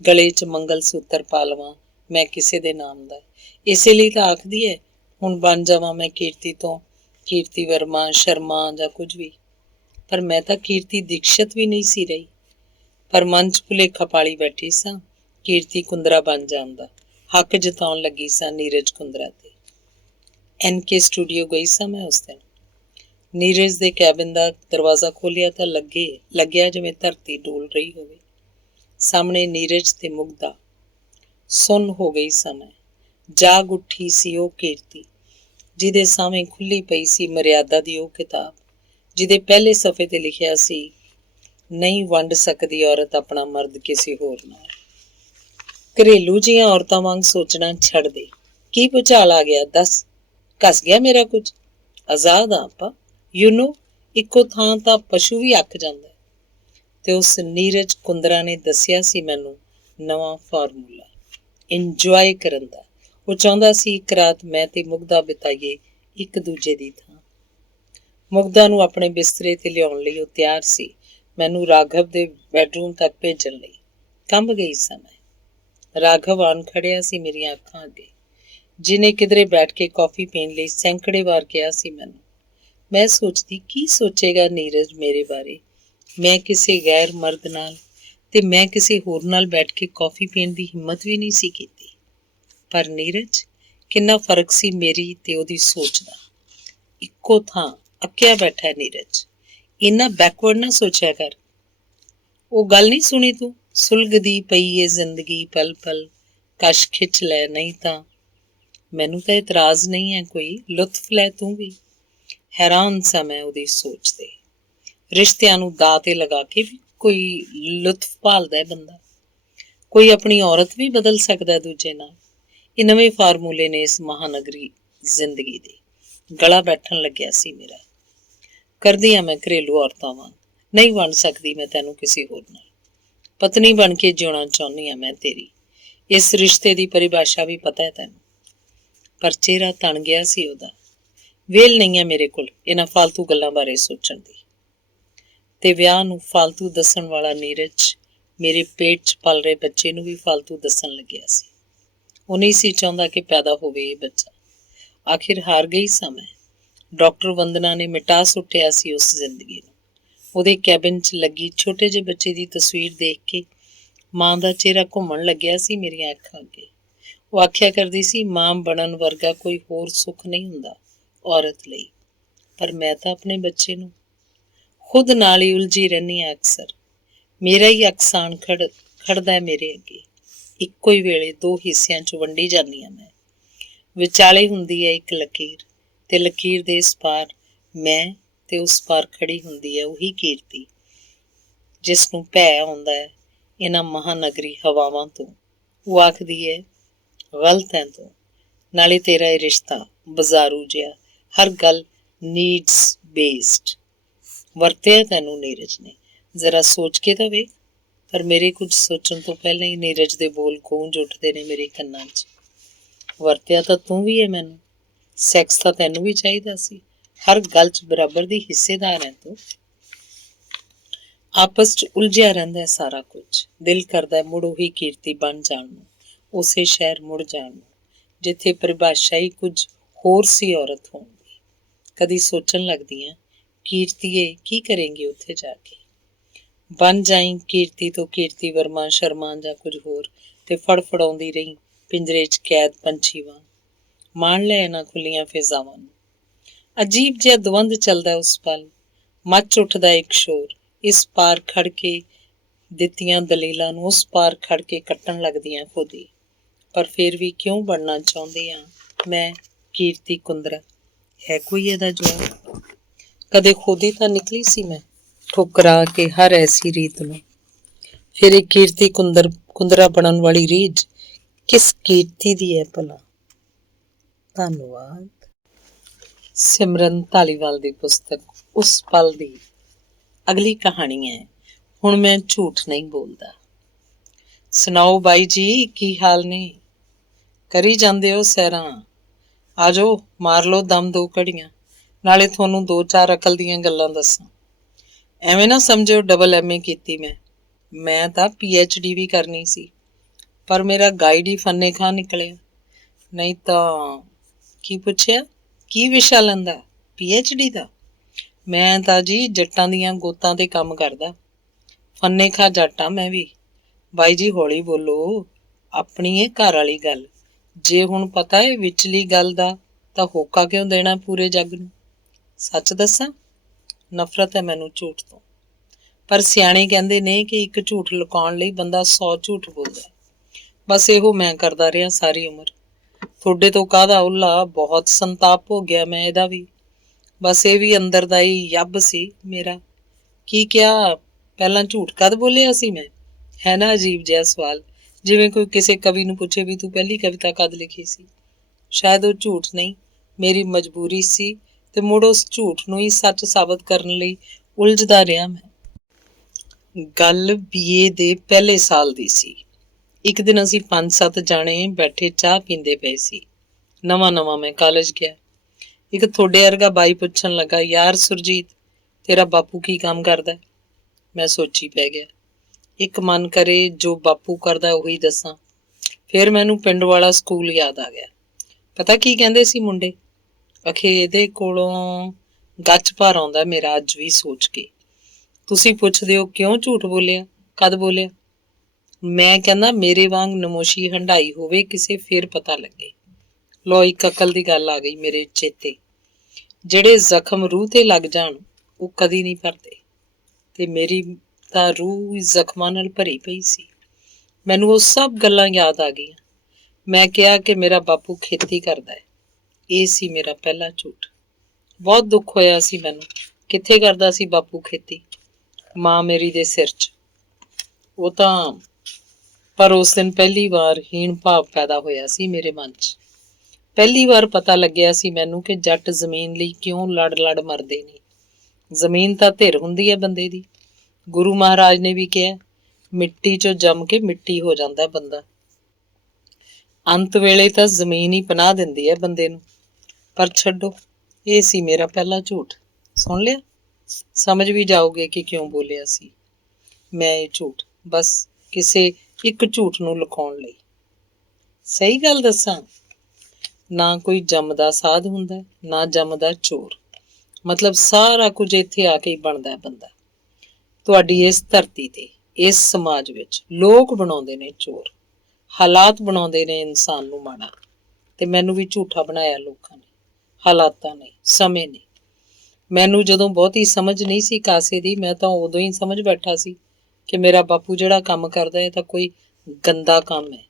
ਗਲੇ 'ਚ ਮੰਗਲ ਸੂਤਰ ਪਾ ਲਵਾਂ ਮੈਂ ਕਿਸੇ ਦੇ ਨਾਮ ਦਾ। ਇਸੇ ਲਈ ਤਾਂ ਆਖਦੀ ਹੈ ਹੁਣ ਬਣ ਜਾਵਾਂ ਮੈਂ ਕੀਰਤੀ ਤੋਂ ਕੀਰਤੀ ਵਰਮਾ, ਸ਼ਰਮਾ ਜਾਂ ਕੁਝ ਵੀ। ਪਰ ਮੈਂ ਤਾਂ ਕੀਰਤੀ ਦੀਕਸ਼ਤ ਵੀ ਨਹੀਂ ਸੀ ਰਹੀ। ਪਰ ਮਨ 'ਚ ਭੁਲੇਖਾ ਪਾਲੀ ਬੈਠੀ ਸਾਂ ਕੀਰਤੀ ਕੁੰਦਰਾ ਬਣ ਜਾਣ ਦਾ। ਹੱਕ ਜਤਾਉਣ ਲੱਗੀ ਸਾਂ ਨੀਰਜ ਕੁੰਦਰਾ ਤੇ। NK ਸਟੂਡੀਓ ਗਈ ਸਾਂ ਮੈਂ ਉਸ ਦਿਨ। ਨੀਰਜ ਦੇ ਕੈਬਿਨ ਦਾ ਦਰਵਾਜ਼ਾ ਖੋਲ੍ਹਿਆ ਤਾਂ ਲੱਗਿਆ ਜਿਵੇਂ ਧਰਤੀ ਡੋਲ ਰਹੀ ਹੋਵੇ। ਸਾਹਮਣੇ ਨੀਰਜ ਤੇ ਮੁਗਧਾ। ਸੁੰਨ ਹੋ ਗਈ ਸਾਂ ਮੈਂ। ਜਾਗ ਉੱਠੀ ਸੀ ਉਹ ਕੀਰਤੀ ਜਿਹਦੇ ਸਾਹਮਣੇ ਖੁੱਲੀ ਪਈ ਸੀ ਮਰਿਆਦਾ ਦੀ ਉਹ ਕਿਤਾਬ ਜਿਹਦੇ ਪਹਿਲੇ ਸਫ਼ੇ ਤੇ ਲਿਖਿਆ ਸੀ, ਨਹੀਂ ਵੰਡ ਸਕਦੀ ਔਰਤ ਆਪਣਾ ਮਰਦ ਕਿਸੇ ਹੋਰ ਨਾਲ। ਘਰੇਲੂ ਜੀਆਂ ਔਰਤਾਂ ਵਾਂਗ ਸੋਚਣਾ ਛੱਡ ਦੇ। ਕੀ ਭੁਚਾਲ ਆ ਗਿਆ ਦੱਸ? ਘਸ ਗਿਆ ਮੇਰਾ ਕੁਝ? ਆਜ਼ਾਦ ਆ ਆਪਾਂ, ਇੱਕੋ ਥਾਂ ਤਾਂ ਪਸ਼ੂ ਵੀ ਅੱਕ ਜਾਂਦਾ। ਤੇ ਉਸ ਨੀਰਜ ਕੁੰਦਰਾ ਨੇ ਦੱਸਿਆ ਸੀ ਮੈਨੂੰ ਨਵਾਂ ਫਾਰਮੂਲਾ ਇੰਜੋਏ ਕਰਨ ਦਾ। ਉਹ ਚਾਹੁੰਦਾ ਸੀ ਇੱਕ ਰਾਤ ਮੈਂ ਤੇ ਮੁਗਧਾ ਬਿਤਾਈਏ ਇੱਕ ਦੂਜੇ ਦੀ ਥਾਂ। ਮੁਗਧਾ ਨੂੰ ਆਪਣੇ ਬਿਸਤਰੇ ਤੇ ਲਿਆਉਣ ਲਈ ਉਹ ਤਿਆਰ ਸੀ, ਮੈਨੂੰ ਰਾਘਵ ਦੇ ਬੈਡਰੂਮ ਤੱਕ ਭੇਜਣ ਲਈ। ਕੰਬ ਗਈ ਸਾਂ ਮੈਂ। ਰਾਘਵ ਆਣ ਖੜਿਆ ਸੀ ਮੇਰੀਆਂ ਅੱਖਾਂ ਅੱਗੇ, ਜਿਹਨੇ ਕਿਧਰੇ ਬੈਠ ਕੇ ਕੌਫੀ ਪੀਣ ਲਈ ਸੈਂਕੜੇ ਵਾਰ ਕਿਹਾ ਸੀ ਮੈਨੂੰ। ਮੈਂ ਸੋਚਦੀ ਕੀ ਸੋਚੇਗਾ ਨੀਰਜ ਮੇਰੇ ਬਾਰੇ। ਮੈਂ ਕਿਸੇ ਗੈਰ ਮਰਦ ਨਾਲ ਤੇ ਮੈਂ ਕਿਸੇ ਹੋਰ ਨਾਲ ਬੈਠ ਕੇ ਕੌਫੀ ਪੀਣ ਦੀ ਹਿੰਮਤ ਵੀ ਨਹੀਂ ਸੀ ਕੀਤੀ। ਪਰ ਨੀਰਜ, ਕਿੰਨਾ ਫਰਕ ਸੀ ਮੇਰੀ ਤੇ ਉਹਦੀ ਸੋਚ ਦਾ। ਇੱਕੋ ਥਾਂ ਅੱਕਿਆ ਬੈਠਾ ਨੀਰਜ। ਇੰਨਾ ਬੈਕਵਰਡ ਨਾ ਸੋਚਿਆ ਕਰ। ਉਹ ਗੱਲ ਨਹੀਂ ਸੁਣੀ ਤੂੰ, ਸੁਲਗਦੀ ਪਈ ਏ ਜ਼ਿੰਦਗੀ ਪਲ ਪਲ, ਕਸ਼ ਖਿੱਚ ਲੈ ਨਹੀਂ ਤਾਂ। ਮੈਨੂੰ ਤਾਂ ਇਤਰਾਜ਼ ਨਹੀਂ ਹੈ ਕੋਈ, ਲੁਤਫ ਲੈ ਤੂੰ ਵੀ। ਹੈਰਾਨ ਸਾਂ ਮੈਂ ਉਹਦੀ ਸੋਚ ਤੇ। ਰਿਸ਼ਤਿਆਂ ਨੂੰ ਦਾਅ ਤੇ ਲਗਾ ਕੇ ਵੀ ਕੋਈ ਲੁਤਫ ਭਾਲਦਾ ਹੈ ਬੰਦਾ। ਕੋਈ ਆਪਣੀ ਔਰਤ ਵੀ ਬਦਲ ਸਕਦਾ ਦੂਜੇ ਨਾਲ। ਇਹ ਨਵੇਂ ਫਾਰਮੂਲੇ ਨੇ ਇਸ ਮਹਾਨਗਰੀ ਜ਼ਿੰਦਗੀ ਦੇ। ਗਲਾ ਬੈਠਣ ਲੱਗਿਆ ਸੀ ਮੇਰਾ। ਕਰਦੀ ਹਾਂ ਮੈਂ ਘਰੇਲੂ ਔਰਤਾਂ ਵਾਂਗ, ਨਹੀਂ ਬਣ ਸਕਦੀ ਮੈਂ ਤੈਨੂੰ ਕਿਸੇ ਹੋਰ ਨਾਲ। ਪਤਨੀ ਬਣ ਕੇ ਜਿਉਣਾ ਚਾਹੁੰਦੀ ਹਾਂ ਮੈਂ ਤੇਰੀ। ਇਸ ਰਿਸ਼ਤੇ ਦੀ ਪਰਿਭਾਸ਼ਾ ਵੀ ਪਤਾ ਹੈ ਤੈਨੂੰ। ਪਰ ਚਿਹਰਾ ਤਣ ਗਿਆ ਸੀ ਉਹਦਾ। ਵੇਲ ਨਹੀਂ ਹੈ ਮੇਰੇ ਕੋਲ ਇਹਨਾਂ ਫਾਲਤੂ ਗੱਲਾਂ ਬਾਰੇ ਸੋਚਣ ਦੀ। ਤੇ ਵਿਆਹ ਨੂੰ ਫਾਲਤੂ ਦੱਸਣ ਵਾਲਾ ਨੀਰਜ ਮੇਰੇ ਪੇਟ 'ਚ ਪਲ ਰਹੇ ਬੱਚੇ ਨੂੰ ਵੀ ਫਾਲਤੂ ਦੱਸਣ ਲੱਗਿਆ ਸੀ। ਉਹ ਨਹੀਂ ਸੀ ਚਾਹੁੰਦਾ ਕਿ ਪੈਦਾ ਹੋਵੇ ਇਹ ਬੱਚਾ। ਆਖਿਰ ਹਾਰ ਗਈ ਸਾਂ ਮੈਂ। ਡਾਕਟਰ ਵੰਦਨਾ ਨੇ ਮਿਟਾ ਸੁੱਟਿਆ ਸੀ ਉਸ ਜ਼ਿੰਦਗੀ ਨੂੰ। ਉਹਦੇ ਕੈਬਿਨ 'ਚ ਲੱਗੀ ਛੋਟੇ ਜਿਹੇ ਬੱਚੇ ਦੀ ਤਸਵੀਰ ਦੇਖ ਕੇ ਮਾਂ ਦਾ ਚਿਹਰਾ ਘੁੰਮਣ ਲੱਗਿਆ ਸੀ ਮੇਰੀਆਂ ਅੱਖਾਂ ਅੱਗੇ। ਉਹ ਆਖਿਆ ਕਰਦੀ ਸੀ, ਮਾਂ ਬਣਨ ਵਰਗਾ ਕੋਈ ਹੋਰ ਸੁੱਖ ਨਹੀਂ ਹੁੰਦਾ ਔਰਤ ਲਈ। ਪਰ ਮੈਂ ਤਾਂ ਆਪਣੇ ਬੱਚੇ ਨੂੰ ਖੁਦ ਨਾਲ ਹੀ ਉਲਝੀ ਰਹਿੰਦੀ ਹਾਂ ਅਕਸਰ। ਮੇਰਾ ਹੀ ਅਕਸਾਨ ਖੜਦਾ ਹੈ ਮੇਰੇ ਅੱਗੇ। ਇੱਕੋ ਹੀ ਵੇਲੇ ਦੋ ਹਿੱਸਿਆਂ 'ਚ ਵੰਡੀ ਜਾਂਦੀ ਹਾਂ ਮੈਂ। ਵਿਚਾਲੇ ਹੁੰਦੀ ਹੈ ਇੱਕ ਲਕੀਰ ਤੇ ਲਕੀਰ ਦੇ ਇਸ ਪਾਰ ਮੈਂ ਤੇ ਉਸ ਪਾਰ ਖੜੀ ਹੁੰਦੀ ਹੈ ਉਹੀ ਕੀਰਤੀ ਜਿਸ ਨੂੰ ਭੈ ਆਉਂਦਾ ਹੈ ਇਹਨਾਂ ਮਹਾਨਗਰੀ ਹਵਾਵਾਂ ਤੋਂ। ਉਹ ਆਖਦੀ ਹੈ ਗਲਤ ਹੈ ਤੂੰ, ਨਾਲੇ ਤੇਰਾ ਇਹ ਰਿਸ਼ਤਾ ਬਾਜ਼ਾਰੂ ਜਿਹਾ, ਹਰ ਗੱਲ ਨੀਡਸ ਬੇਸਡ। ਵਰਤਿਆ ਤੈਨੂੰ ਨੀਰਜ ਨੇ, ਜ਼ਰਾ ਸੋਚ ਕੇ ਤਾਂ ਵੇਖ। ਪਰ ਮੇਰੇ ਕੁਝ ਸੋਚਣ ਤੋਂ ਪਹਿਲਾਂ ਹੀ ਨੀਰਜ ਦੇ ਬੋਲ ਗੂੰਜ ਉੱਠਦੇ ਨੇ ਮੇਰੇ ਕੰਨਾਂ 'ਚ। ਵਰਤਿਆ ਤਾਂ ਤੂੰ ਵੀ ਹੈ ਮੈਨੂੰ, ਸੈਕਸ ਤਾਂ ਤੈਨੂੰ ਵੀ ਚਾਹੀਦਾ ਸੀ। ਹਰ ਗੱਲ 'ਚ ਬਰਾਬਰ ਦੀ ਹਿੱਸੇਦਾਰ ਹੈ ਤੂੰ। ਆਪਸ 'ਚ ਉਲਝਿਆ ਰਹਿੰਦਾ ਹੈ ਸਾਰਾ ਕੁਝ। ਦਿਲ ਕਰਦਾ ਹੈ ਮੁੜ ਉਹੀ ਕੀਰਤੀ ਬਣ ਜਾਣ ਨੂੰ, ਉਸੇ ਸ਼ਹਿਰ ਮੁੜ ਜਾਣ ਨੂੰ, ਜਿੱਥੇ ਪਰਿਭਾਸ਼ਾ ਹੀ ਕੁਝ ਹੋਰ ਸੀ ਔਰਤ ਹੋਣ ਦੀ। ਕਦੀ ਸੋਚਣ ਲੱਗਦੀ ਹਾਂ, ਕੀਰਤੀਏ ਕੀ ਕਰੇਂਗੀ ਉੱਥੇ ਜਾ ਕੇ। ਬਣ ਜਾਈਂ ਕੀਰਤੀ ਤੋਂ ਕੀਰਤੀ ਵਰਮਾ ਸ਼ਰਮਾ ਜਾਂ ਕੁਝ ਹੋਰ, ਤੇ ਫੜਫੜਾਉਂਦੀ ਰਹੀ ਪਿੰਜਰੇ 'ਚ ਕੈਦ ਪੰਛੀ ਵਾਂਗ। ਮਾਣ ਲੈ ਇਹਨਾਂ ਖੁੱਲੀਆਂ ਫਿਜ਼ਾਵਾਂ ਨੂੰ। ਅਜੀਬ ਜਿਹਾ ਦਵੰਦ ਚੱਲਦਾ ਉਸ ਪਲ, ਮੱਚ ਉੱਠਦਾ ਇੱਕ ਸ਼ੋਰ। ਇਸ ਪਾਰ ਖੜ ਕੇ ਦਿੱਤੀਆਂ ਦਲੀਲਾਂ ਨੂੰ ਉਸ ਪਾਰ ਖੜ ਕੇ ਕੱਟਣ ਲੱਗਦੀਆਂ ਖੁਦ ਹੀ। ਪਰ ਫਿਰ ਵੀ ਕਿਉਂ ਬਣਨਾ ਚਾਹੁੰਦੀ ਹਾਂ ਮੈਂ ਕੀਰਤੀ ਕੁੰਦਰਾ? ਹੈ ਕੋਈ ਇਹਦਾ ਜਵਾਬ? ਕਦੇ ਖੁਦ ਹੀ ਤਾਂ ਨਿਕਲੀ ਸੀ ਮੈਂ, ਠੁਕਰਾ ਕੇ ਹਰ ਐਸੀ ਰੀਤ ਨੂੰ। ਫਿਰ ਇਹ ਕੀਰਤੀ ਕੁੰਦਰਾ ਬਣਨ ਵਾਲੀ ਰੀਝ ਕਿਸ ਕੀਰਤੀ ਦੀ ਹੈ ਭਲਾ? ਧੰਨਵਾਦ। ਸਿਮਰਨ ਧਾਲੀਵਾਲ ਦੀ ਪੁਸਤਕ ਉਸ ਪਲ ਦੀ ਅਗਲੀ ਕਹਾਣੀ ਹੈ ਹੁਣ ਮੈਂ ਝੂਠ ਨਹੀਂ ਬੋਲਦਾ। ਸੁਣਾਓ ਬਾਈ ਜੀ, ਕੀ ਹਾਲ ਨੇ? ਕਰੀ ਜਾਂਦੇ ਹੋ ਸੈਰਾਂ? ਆ ਜਾਓ, ਮਾਰ ਲਓ ਦਮ 2 ਘੜੀਆਂ, ਨਾਲੇ ਤੁਹਾਨੂੰ 2-4 ਅਕਲ ਦੀਆਂ ਗੱਲਾਂ ਦੱਸਾਂ। ਐਵੇਂ ਨਾ ਸਮਝਿਓ ਡਬਲ MA ਕੀਤੀ ਮੈਂ ਤਾਂ PhD ਵੀ ਕਰਨੀ ਸੀ, ਪਰ ਮੇਰਾ ਗਾਈਡ ਹੀ ਫੰਨੇ ਖਾਂ ਨਿਕਲਿਆ। ਨਹੀਂ ਤਾਂ ਕੀ ਪੁੱਛਿਆ? ਕੀ ਵਿਸ਼ਾ ਲੈਂਦਾ? PhD ਦਾ? ਮੈਂ ਤਾਂ ਜੀ ਜੱਟਾਂ ਦੀਆਂ ਗੋਤਾਂ ਤੇ ਕੰਮ ਕਰਦਾ। ਫੰਨੇ ਖਾਂ ਜੱਟ ਆ ਮੈਂ ਵੀ। ਬਾਈ ਜੀ ਹੌਲੀ ਬੋਲੋ, ਆਪਣੀ ਇਹ ਘਰ ਵਾਲੀ ਗੱਲ। ਜੇ ਹੁਣ ਪਤਾ ਹੈ ਵਿਚਲੀ ਗੱਲ ਦਾ, ਤਾਂ ਹੋਕਾ ਕਿਉਂ ਦੇਣਾ ਪੂਰੇ ਜੱਗ ਨੂੰ? ਸੱਚ ਦੱਸਾਂ, ਨਫ਼ਰਤ ਹੈ ਮੈਨੂੰ ਝੂਠ ਤੋਂ। ਪਰ ਸਿਆਣੇ ਕਹਿੰਦੇ ਨੇ ਕਿ ਇੱਕ ਝੂਠ ਲੁਕਾਉਣ ਲਈ ਬੰਦਾ 100 ਝੂਠ ਬੋਲਦਾ। ਬਸ ਇਹੋ ਮੈਂ ਕਰਦਾ ਰਿਹਾ ਸਾਰੀ ਉਮਰ। ਤੁਹਾਡੇ ਤੋਂ ਕਾਹਦਾ ਉੱਲਾ, ਬਹੁਤ ਸੰਤਾਪ ਹੋ ਗਿਆ ਮੈਂ ਇਹਦਾ ਵੀ। ਬਸ ਇਹ ਵੀ ਅੰਦਰ ਦਾ ਹੀ ਯੱਬ ਸੀ ਮੇਰਾ। ਕੀ ਕਿਹਾ? ਪਹਿਲਾਂ ਝੂਠ ਕਦ ਬੋਲਿਆ ਸੀ ਮੈਂ? ਹੈ ਨਾ ਅਜੀਬ ਜਿਹਾ ਸਵਾਲ, ਜਿਵੇਂ ਕੋਈ ਕਿਸੇ ਕਵੀ ਨੂੰ ਪੁੱਛੇ ਵੀ ਤੂੰ ਪਹਿਲੀ ਕਵਿਤਾ ਕਦ ਲਿਖੀ ਸੀ। ਸ਼ਾਇਦ ਉਹ ਝੂਠ ਨਹੀਂ, ਮੇਰੀ ਮਜਬੂਰੀ ਸੀ, ਤੇ ਮੁੜ ਉਸ ਝੂਠ ਨੂੰ ਹੀ ਸੱਚ ਸਾਬਤ ਕਰਨ ਲਈ ਉਲਝਦਾ ਰਿਹਾ ਮੈਂ। ਗੱਲ BA ਦੇ ਪਹਿਲੇ ਸਾਲ ਦੀ ਸੀ। ਇੱਕ ਦਿਨ ਅਸੀਂ 5-7 ਜਾਣੇ ਬੈਠੇ ਚਾਹ ਪੀਂਦੇ ਪਏ ਸੀ। ਨਵਾਂ ਮੈਂ ਕਾਲਜ ਗਿਆ। ਇੱਕ ਤੁਹਾਡੇ ਵਰਗਾ ਬਾਈ ਪੁੱਛਣ ਲੱਗਾ, ਯਾਰ ਸੁਰਜੀਤ, ਤੇਰਾ ਬਾਪੂ ਕੀ ਕੰਮ ਕਰਦਾ? ਮੈਂ ਸੋਚੀ ਪੈ ਗਿਆ। ਇੱਕ ਮਨ ਕਰੇ ਜੋ ਬਾਪੂ ਕਰਦਾ ਉਹੀ ਦੱਸਾਂ। ਫਿਰ ਮੈਨੂੰ ਪਿੰਡ ਵਾਲਾ ਸਕੂਲ ਯਾਦ ਆ ਗਿਆ। ਪਤਾ ਕੀ ਕਹਿੰਦੇ ਸੀ ਮੁੰਡੇ? ਅਖੇ ਇਹਦੇ ਕੋਲੋਂ ਗੱਚ ਭਰ ਆਉਂਦਾ ਮੇਰਾ ਅੱਜ ਵੀ ਸੋਚ ਕੇ। ਤੁਸੀਂ ਪੁੱਛਦੇ ਹੋ ਕਿਉਂ ਝੂਠ ਬੋਲਿਆ, ਕਦ ਬੋਲਿਆ? ਮੈਂ ਕਹਿੰਦਾ ਮੇਰੇ ਵਾਂਗ ਨਮੋਸ਼ੀ ਹੰਢਾਈ ਹੋਵੇ ਕਿਸੇ, ਫਿਰ ਪਤਾ ਲੱਗੇ। ਲੋ ਇੱਕ ਅਕਲ ਦੀ ਗੱਲ ਆ ਗਈ ਮੇਰੇ ਚੇਤੇ। ਜਿਹੜੇ ਜ਼ਖਮ ਰੂਹ ਤੇ ਲੱਗ ਜਾਣ ਉਹ ਕਦੀ ਨਹੀਂ ਭਰਦੇ, ਤੇ ਮੇਰੀ ਤਾਂ ਰੂਹ ਜ਼ਖਮਾਂ ਨਾਲ ਭਰੀ ਪਈ ਸੀ। ਮੈਨੂੰ ਉਹ ਸਭ ਗੱਲਾਂ ਯਾਦ ਆ ਗਈਆਂ। ਮੈਂ ਕਿਹਾ ਕਿ ਮੇਰਾ ਬਾਪੂ ਖੇਤੀ ਕਰਦਾ ਹੈ। ਇਹ ਸੀ ਮੇਰਾ ਪਹਿਲਾ ਝੂਠ। ਬਹੁਤ ਦੁੱਖ ਹੋਇਆ ਸੀ ਮੈਨੂੰ। ਕਿੱਥੇ ਕਰਦਾ ਸੀ ਬਾਪੂ ਖੇਤੀ? ਮਾਂ ਮੇਰੀ ਦੇ ਸਿਰ 'ਚ। ਉਹ ਤਾਂ ਪਰ ਉਸ ਦਿਨ ਪਹਿਲੀ ਵਾਰ ਹੀਣ ਭਾਵ ਪੈਦਾ ਹੋਇਆ ਸੀ ਮੇਰੇ ਮਨ 'ਚ। ਪਹਿਲੀ ਵਾਰ ਪਤਾ ਲੱਗਿਆ ਸੀ ਮੈਨੂੰ ਕਿ ਜੱਟ ਜ਼ਮੀਨ ਲਈ ਕਿਉਂ ਲੜ ਮਰਦੇ ਨੇ। ਜ਼ਮੀਨ ਤਾਂ ਧਿਰ ਹੁੰਦੀ ਹੈ ਬੰਦੇ ਦੀ। ਗੁਰੂ ਮਹਾਰਾਜ ਨੇ ਵੀ ਕਿਹਾ, ਮਿੱਟੀ 'ਚੋਂ ਜੰਮ ਕੇ ਮਿੱਟੀ ਹੋ ਜਾਂਦਾ ਬੰਦਾ। ਅੰਤ ਵੇਲੇ ਤਾਂ ਜ਼ਮੀਨ ਹੀ ਪਨਾਹ ਦਿੰਦੀ ਹੈ ਬੰਦੇ ਨੂੰ। ਪਰ ਛੱਡੋ, ਇਹ ਸੀ ਮੇਰਾ ਪਹਿਲਾ ਝੂਠ। ਸੁਣ ਲਿਆ? ਸਮਝ ਵੀ ਜਾਓਗੇ ਕਿ ਕਿਉਂ ਬੋਲਿਆ ਸੀ ਮੈਂ ਇਹ ਝੂਠ, ਬਸ ਕਿਸੇ ਇੱਕ ਝੂਠ ਨੂੰ ਲੁਕਾਉਣ ਲਈ। ਸਹੀ ਗੱਲ ਦੱਸਾਂ, ਨਾ ਕੋਈ ਜੰਮਦਾ ਸਾਧ ਹੁੰਦਾ, ਨਾ ਜੰਮਦਾ ਚੋਰ। ਮਤਲਬ ਸਾਰਾ ਕੁਝ ਇੱਥੇ ਆ ਕੇ ਹੀ ਬਣਦਾ ਬੰਦਾ। ਤੁਹਾਡੀ ਇਸ ਧਰਤੀ ਤੇ, ਇਸ ਸਮਾਜ ਵਿੱਚ ਲੋਕ ਬਣਾਉਂਦੇ ਨੇ ਚੋਰ, ਹਾਲਾਤ ਬਣਾਉਂਦੇ ਨੇ ਇਨਸਾਨ ਨੂੰ ਮਾੜਾ। ਤੇ ਮੈਨੂੰ ਵੀ ਝੂਠਾ ਬਣਾਇਆ ਲੋਕਾਂ ਨੇ, ਹਾਲਾਤਾਂ ਨੇ, ਸਮੇਂ ਨੇ। ਮੈਨੂੰ ਜਦੋਂ ਬਹੁਤੀ ਸਮਝ ਨਹੀਂ ਸੀ ਕਾਸੇ ਦੀ, ਮੈਂ ਤਾਂ ਉਦੋਂ ਹੀ ਸਮਝ ਬੈਠਾ ਸੀ ਕਿ ਮੇਰਾ ਬਾਪੂ ਜਿਹੜਾ ਕੰਮ ਕਰਦਾ ਹੈ ਤਾਂ ਕੋਈ ਗੰਦਾ ਕੰਮ ਹੈ।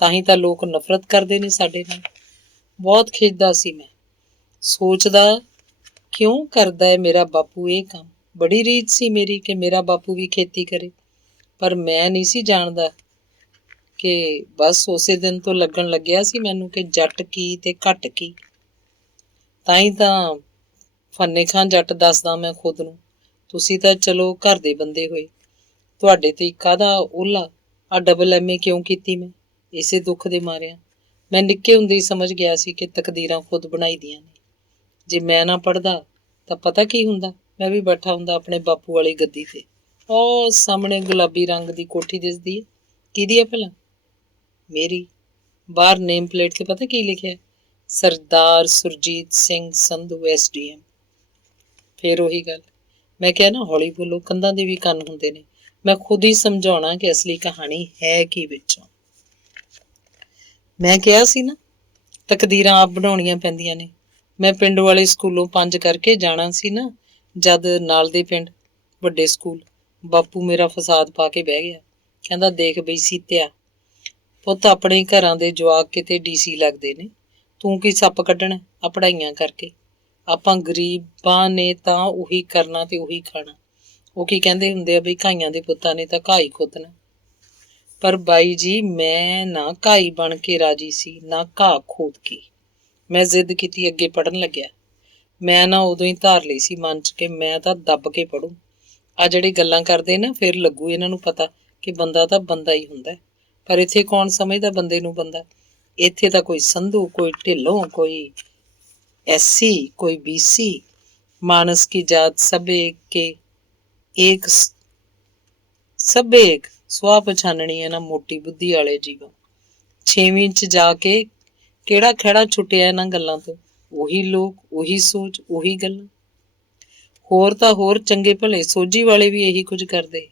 ਤਾਂ ਹੀ ਤਾਂ ਲੋਕ ਨਫ਼ਰਤ ਕਰਦੇ ਨੇ ਸਾਡੇ ਨਾਲ। ਬਹੁਤ ਖਿੱਚਦਾ ਸੀ ਮੈਂ, ਸੋਚਦਾ ਕਿਉਂ ਕਰਦਾ ਹੈ ਮੇਰਾ ਬਾਪੂ ਇਹ ਕੰਮ। ਬੜੀ ਰੀਝ ਸੀ ਮੇਰੀ ਕਿ ਮੇਰਾ ਬਾਪੂ ਵੀ ਖੇਤੀ ਕਰੇ, ਪਰ ਮੈਂ ਨਹੀਂ ਸੀ ਜਾਣਦਾ ਕਿ ਬਸ ਉਸੇ ਦਿਨ ਤੋਂ ਲੱਗਣ ਲੱਗਿਆ ਸੀ ਮੈਨੂੰ ਕਿ ਜੱਟ ਕੀ ਤੇ ਘੱਟ ਕੀ। ਤਾਂ ਹੀ ਤਾਂ ਫੰਨੇ ਖਾਂ ਜੱਟ ਦੱਸਦਾ ਮੈਂ ਖੁਦ ਨੂੰ। ਤੁਸੀਂ ਤਾਂ ਚਲੋ ਘਰ ਦੇ ਬੰਦੇ ਹੋਏ, ਤੁਹਾਡੇ ਤੇ ਕਾਹਦਾ ਓਲਾ। ਆ ਡਬਲ MA ਕਿਉਂ ਕੀਤੀ ਮੈਂ? ਇਸੇ ਦੁੱਖ ਦੇ ਮਾਰਿਆਂ। ਮੈਂ ਨਿੱਕੇ ਹੁੰਦੇ ਹੀ ਸਮਝ ਗਿਆ ਸੀ ਕਿ ਤਕਦੀਰਾਂ ਖੁਦ ਬਣਾਈ ਦੀਆਂ ਨੇ। ਜੇ ਮੈਂ ਨਾ ਪੜ੍ਹਦਾ ਤਾਂ ਪਤਾ ਕੀ ਹੁੰਦਾ, ਮੈਂ ਵੀ ਬੈਠਾ ਹੁੰਦਾ ਆਪਣੇ ਬਾਪੂ ਵਾਲੀ ਗੱਦੀ ਤੇ। ਉਹ ਸਾਹਮਣੇ ਗੁਲਾਬੀ ਰੰਗ ਦੀ ਕੋਠੀ ਦਿਸਦੀ ਹੈ, ਕਿਹਦੀ ਹੈ ਭਲਾ? ਮੇਰੀ। ਬਾਹਰ ਨੇਮ ਪਲੇਟ ਤੇ ਪਤਾ ਕੀ ਲਿਖਿਆ? ਸਰਦਾਰ ਸੁਰਜੀਤ ਸਿੰਘ ਸੰਧੂ SDM। ਫੇਰ ਉਹੀ ਗੱਲ, ਮੈਂ ਕਿਹਾ ਨਾ ਹੌਲੀ ਬੋਲੋ, ਕੰਧਾਂ ਦੇ ਵੀ ਕੰਨ ਹੁੰਦੇ ਨੇ। ਮੈਂ ਖੁਦ ਹੀ ਸਮਝਾਉਣਾ ਕਿ ਅਸਲੀ ਕਹਾਣੀ ਹੈ ਕੀ ਵਿੱਚੋਂ। ਮੈਂ ਕਿਹਾ ਸੀ ਨਾ, ਤਕਦੀਰਾਂ ਆਪ ਬਣਾਉਣੀਆਂ ਪੈਂਦੀਆਂ ਨੇ। ਮੈਂ ਪਿੰਡ ਵਾਲੇ ਸਕੂਲੋਂ 5 ਕਰਕੇ ਜਾਣਾ ਸੀ ਨਾ, ਜਦ ਨਾਲ ਦੇ ਪਿੰਡ ਵੱਡੇ ਸਕੂਲ ਬਾਪੂ ਮੇਰਾ ਫਸਾਦ ਪਾ ਕੇ ਬਹਿ ਗਿਆ। ਕਹਿੰਦਾ ਦੇਖ ਬਈ ਸੀਤਿਆ, ਪੁੱਤ ਆਪਣੇ ਘਰਾਂ ਦੇ ਜਵਾਕ ਕਿਤੇ DC ਲੱਗਦੇ ਨੇ, ਤੂੰ ਕੀ ਸੱਪ ਕੱਢਣਾ ਆ ਪੜ੍ਹਾਈਆਂ ਕਰਕੇ? ਆਪਾਂ ਗਰੀਬਾਂ ਨੇ ਤਾਂ ਉਹੀ ਕਰਨਾ ਤੇ ਉਹੀ ਖਾਣਾ। ਉਹ ਕੀ ਕਹਿੰਦੇ ਹੁੰਦੇ ਆ ਬਈ ਘਾਈਆਂ ਦੇ ਪੁੱਤਾਂ ਨੇ ਤਾਂ ਘਾਹ ਹੀ ਖੋਦਣਾ। ਪਰ ਬਾਈ ਜੀ, ਮੈਂ ਨਾ ਘਾਈ ਬਣ ਕੇ ਰਾਜੀ ਸੀ, ਨਾ ਘਾਹ ਖੋਦ ਕੇ। ਮੈਂ ਜ਼ਿੱਦ ਕੀਤੀ, ਅੱਗੇ ਪੜ੍ਹਨ ਲੱਗਿਆ। ਮੈਂ ਨਾ ਉਦੋਂ ਹੀ ਧਾਰ ਲਈ ਸੀ ਮਨ 'ਚ ਕਿ ਮੈਂ ਤਾਂ ਦੱਬ ਕੇ ਪੜ੍ਹੂ। ਆ ਜਿਹੜੀ ਗੱਲਾਂ ਕਰਦੇ ਨਾ, ਫਿਰ ਲੱਗੂ ਇਹਨਾਂ ਨੂੰ ਪਤਾ ਕਿ ਬੰਦਾ ਤਾਂ ਬੰਦਾ ਹੀ ਹੁੰਦਾ। ਪਰ ਇੱਥੇ ਕੌਣ ਸਮਝਦਾ ਬੰਦੇ ਨੂੰ ਬੰਦਾ? ਇੱਥੇ ਤਾਂ ਕੋਈ ਸੰਧੂ, ਕੋਈ ਢਿੱਲੋਂ, ਕੋਈ SC, ਕੋਈ BC। मानस की जात सब एक सब एक ਸੁਆਹ ਪਛਾਨਣੀ ਹੈ ਨਾ ਮੋਟੀ ਬੁੱਧੀ ਵਾਲੇ ਜੀਵਨ। 6ਵੀਂ 'ਚ ਜਾ ਕੇ ਕਿਹੜਾ ਖਹਿੜਾ ਛੁੱਟਿਆ ਇਹਨਾਂ ਗੱਲਾਂ ਤੋਂ? ਉਹੀ ਲੋਕ, ਉਹੀ ਸੋਚ, ਉਹੀ ਗੱਲਾਂ। ਹੋਰ ਤਾਂ ਹੋਰ ਚੰਗੇ ਭਲੇ ਸੋਝੀ ਵਾਲੇ ਵੀ ਇਹੀ ਕੁਝ ਕਰਦੇ।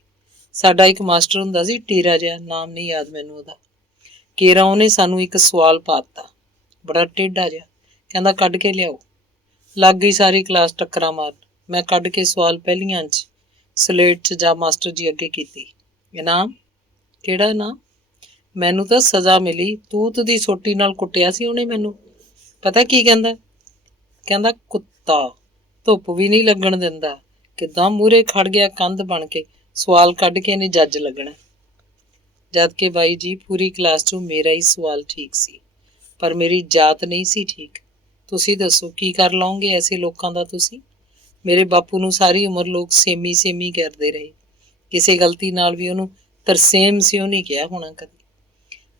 ਸਾਡਾ ਇੱਕ ਮਾਸਟਰ ਹੁੰਦਾ ਸੀ, ਟੀਰਾ ਜਿਹਾ, ਨਾਮ ਨਹੀਂ ਯਾਦ ਮੈਨੂੰ ਉਹਦਾ। ਕੇਰਾ ਉਹਨੇ ਸਾਨੂੰ ਇੱਕ ਸਵਾਲ ਪਾ ਦਿੱਤਾ, ਬੜਾ ਟੇਢਾ ਜਿਹਾ। ਕਹਿੰਦਾ ਕੱਢ ਕੇ ਲਿਆਓ। ਲੱਗ ਗਈ ਸਾਰੀ ਕਲਾਸ ਟੱਕਰਾਂ ਮਾਰਨ। ਮੈਂ ਕੱਢ ਕੇ ਸਵਾਲ ਪਹਿਲੀਆਂ 'ਚ ਸਲੇਟ 'ਚ ਜਾ ਮਾਸਟਰ ਜੀ ਅੱਗੇ ਕੀਤੀ। ਇਨਾਮ? ਕਿਹੜਾ ਇਨਾਮ? ਮੈਨੂੰ ਤਾਂ ਸਜ਼ਾ ਮਿਲੀ। ਤੂਤ ਦੀ ਸੋਟੀ ਨਾਲ ਕੁੱਟਿਆ ਸੀ ਉਹਨੇ ਮੈਨੂੰ। ਪਤਾ ਕੀ ਕਹਿੰਦਾ? ਕਹਿੰਦਾ ਕੁੱਤਾ, ਧੁੱਪ ਵੀ ਨਹੀਂ ਲੱਗਣ ਦਿੰਦਾ। ਕਿੱਦਾਂ ਮੂਹਰੇ ਖੜ ਗਿਆ ਕੰਧ ਬਣ ਕੇ, ਸਵਾਲ ਕੱਢ ਕੇ ਇਹਨੇ ਜੱਜ ਲੱਗਣਾ। ਜਦ ਕਿ ਬਾਈ ਜੀ, ਪੂਰੀ ਕਲਾਸ 'ਚੋਂ ਮੇਰਾ ਹੀ ਸਵਾਲ ਠੀਕ ਸੀ, ਪਰ ਮੇਰੀ ਜਾਤ ਨਹੀਂ ਸੀ ਠੀਕ। ਤੁਸੀਂ ਦੱਸੋ ਕੀ ਕਰ ਲਓਗੇ ਐਸੇ ਲੋਕਾਂ ਦਾ ਤੁਸੀਂ? ਮੇਰੇ ਬਾਪੂ ਨੂੰ ਸਾਰੀ ਉਮਰ ਲੋਕ ਸੇਮੀ ਸੇਮੀ ਕਰਦੇ ਰਹੇ। ਕਿਸੇ ਗਲਤੀ ਨਾਲ ਵੀ ਉਹਨੂੰ ਤਰਸੇਮ ਸਿਓ ਨਹੀਂ ਕਿਹਾ ਹੋਣਾ ਕਦੇ।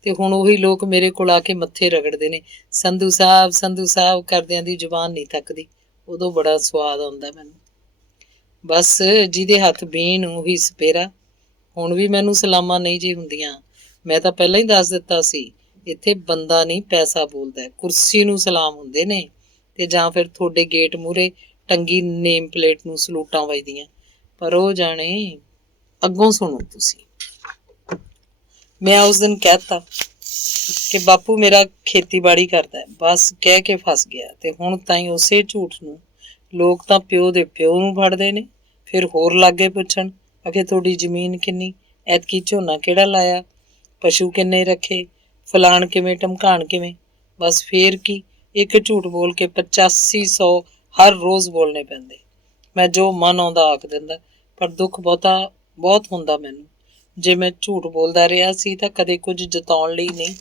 ਤੇ ਹੁਣ ਉਹੀ ਲੋਕ ਮੇਰੇ ਕੋਲ ਆ ਕੇ ਮੱਥੇ ਰਗੜਦੇ ਨੇ, ਸੰਧੂ ਸਾਹਿਬ ਕਰਦਿਆਂ ਦੀ ਜ਼ੁਬਾਨ ਨਹੀਂ ਥੱਕਦੀ। ਉਦੋਂ ਬੜਾ ਸਵਾਦ ਆਉਂਦਾ ਮੈਨੂੰ। ਬਸ ਜਿਹਦੇ ਹੱਥ ਬੀਨ ਉਹੀ ਸਪੇਰਾ। ਹੁਣ ਵੀ ਮੈਨੂੰ ਸਲਾਮਾਂ ਨਹੀਂ ਜੀ ਹੁੰਦੀਆਂ। ਮੈਂ ਤਾਂ ਪਹਿਲਾਂ ਹੀ ਦੱਸ ਦਿੱਤਾ ਸੀ, ਇੱਥੇ ਬੰਦਾ ਨਹੀਂ ਪੈਸਾ ਬੋਲਦਾ। ਕੁਰਸੀ ਨੂੰ ਸਲਾਮ ਹੁੰਦੇ ਨੇ, ਤੇ ਜਾਂ ਫਿਰ ਤੁਹਾਡੇ ਗੇਟ ਮੂਹਰੇ ਟੰਗੀ ਨੇਮ ਪਲੇਟ ਨੂੰ ਸਲੂਟਾਂ ਵੱਜਦੀਆਂ। ਪਰ ਉਹ ਜਾਣੇ, ਅੱਗੋਂ ਸੁਣੋ ਤੁਸੀਂ। ਮੈਂ ਉਸ ਦਿਨ ਕਹਿਤਾ ਕਿ ਬਾਪੂ ਮੇਰਾ ਖੇਤੀਬਾੜੀ ਕਰਦਾ। ਬਸ ਕਹਿ ਕੇ ਫਸ ਗਿਆ। ਤੇ ਹੁਣ ਤਾਈਂ ਉਸੇ ਝੂਠ ਨੂੰ ਲੋਕ ਤਾਂ ਪਿਓ ਦੇ ਪਿਓ ਨੂੰ ਫੜਦੇ ਨੇ, ਫਿਰ ਹੋਰ ਲਾਗੇ ਪੁੱਛਣ ਅਖੇ ਤੁਹਾਡੀ ਜ਼ਮੀਨ ਕਿੰਨੀ, ਐਤਕੀ ਝੋਨਾ ਕਿਹੜਾ ਲਾਇਆ, ਪਸ਼ੂ ਕਿੰਨੇ ਰੱਖੇ, ਫਲਾਣ ਕਿਵੇਂ, ਢਮਕਾਣ ਕਿਵੇਂ। ਬਸ ਫੇਰ ਕੀ, ਇੱਕ ਝੂਠ ਬੋਲ ਕੇ 8500 ਹਰ ਰੋਜ਼ ਬੋਲਣੇ ਪੈਂਦੇ। ਮੈਂ ਜੋ ਮਨ ਆਉਂਦਾ ਆਖ ਦਿੰਦਾ, ਪਰ ਦੁੱਖ ਬਹੁਤ ਹੁੰਦਾ ਮੈਨੂੰ। ਜੇ ਮੈਂ ਝੂਠ ਬੋਲਦਾ ਰਿਹਾ ਸੀ ਤਾਂ ਕਦੇ ਕੁਝ ਜਤਾਉਣ ਲਈ ਨਹੀਂ,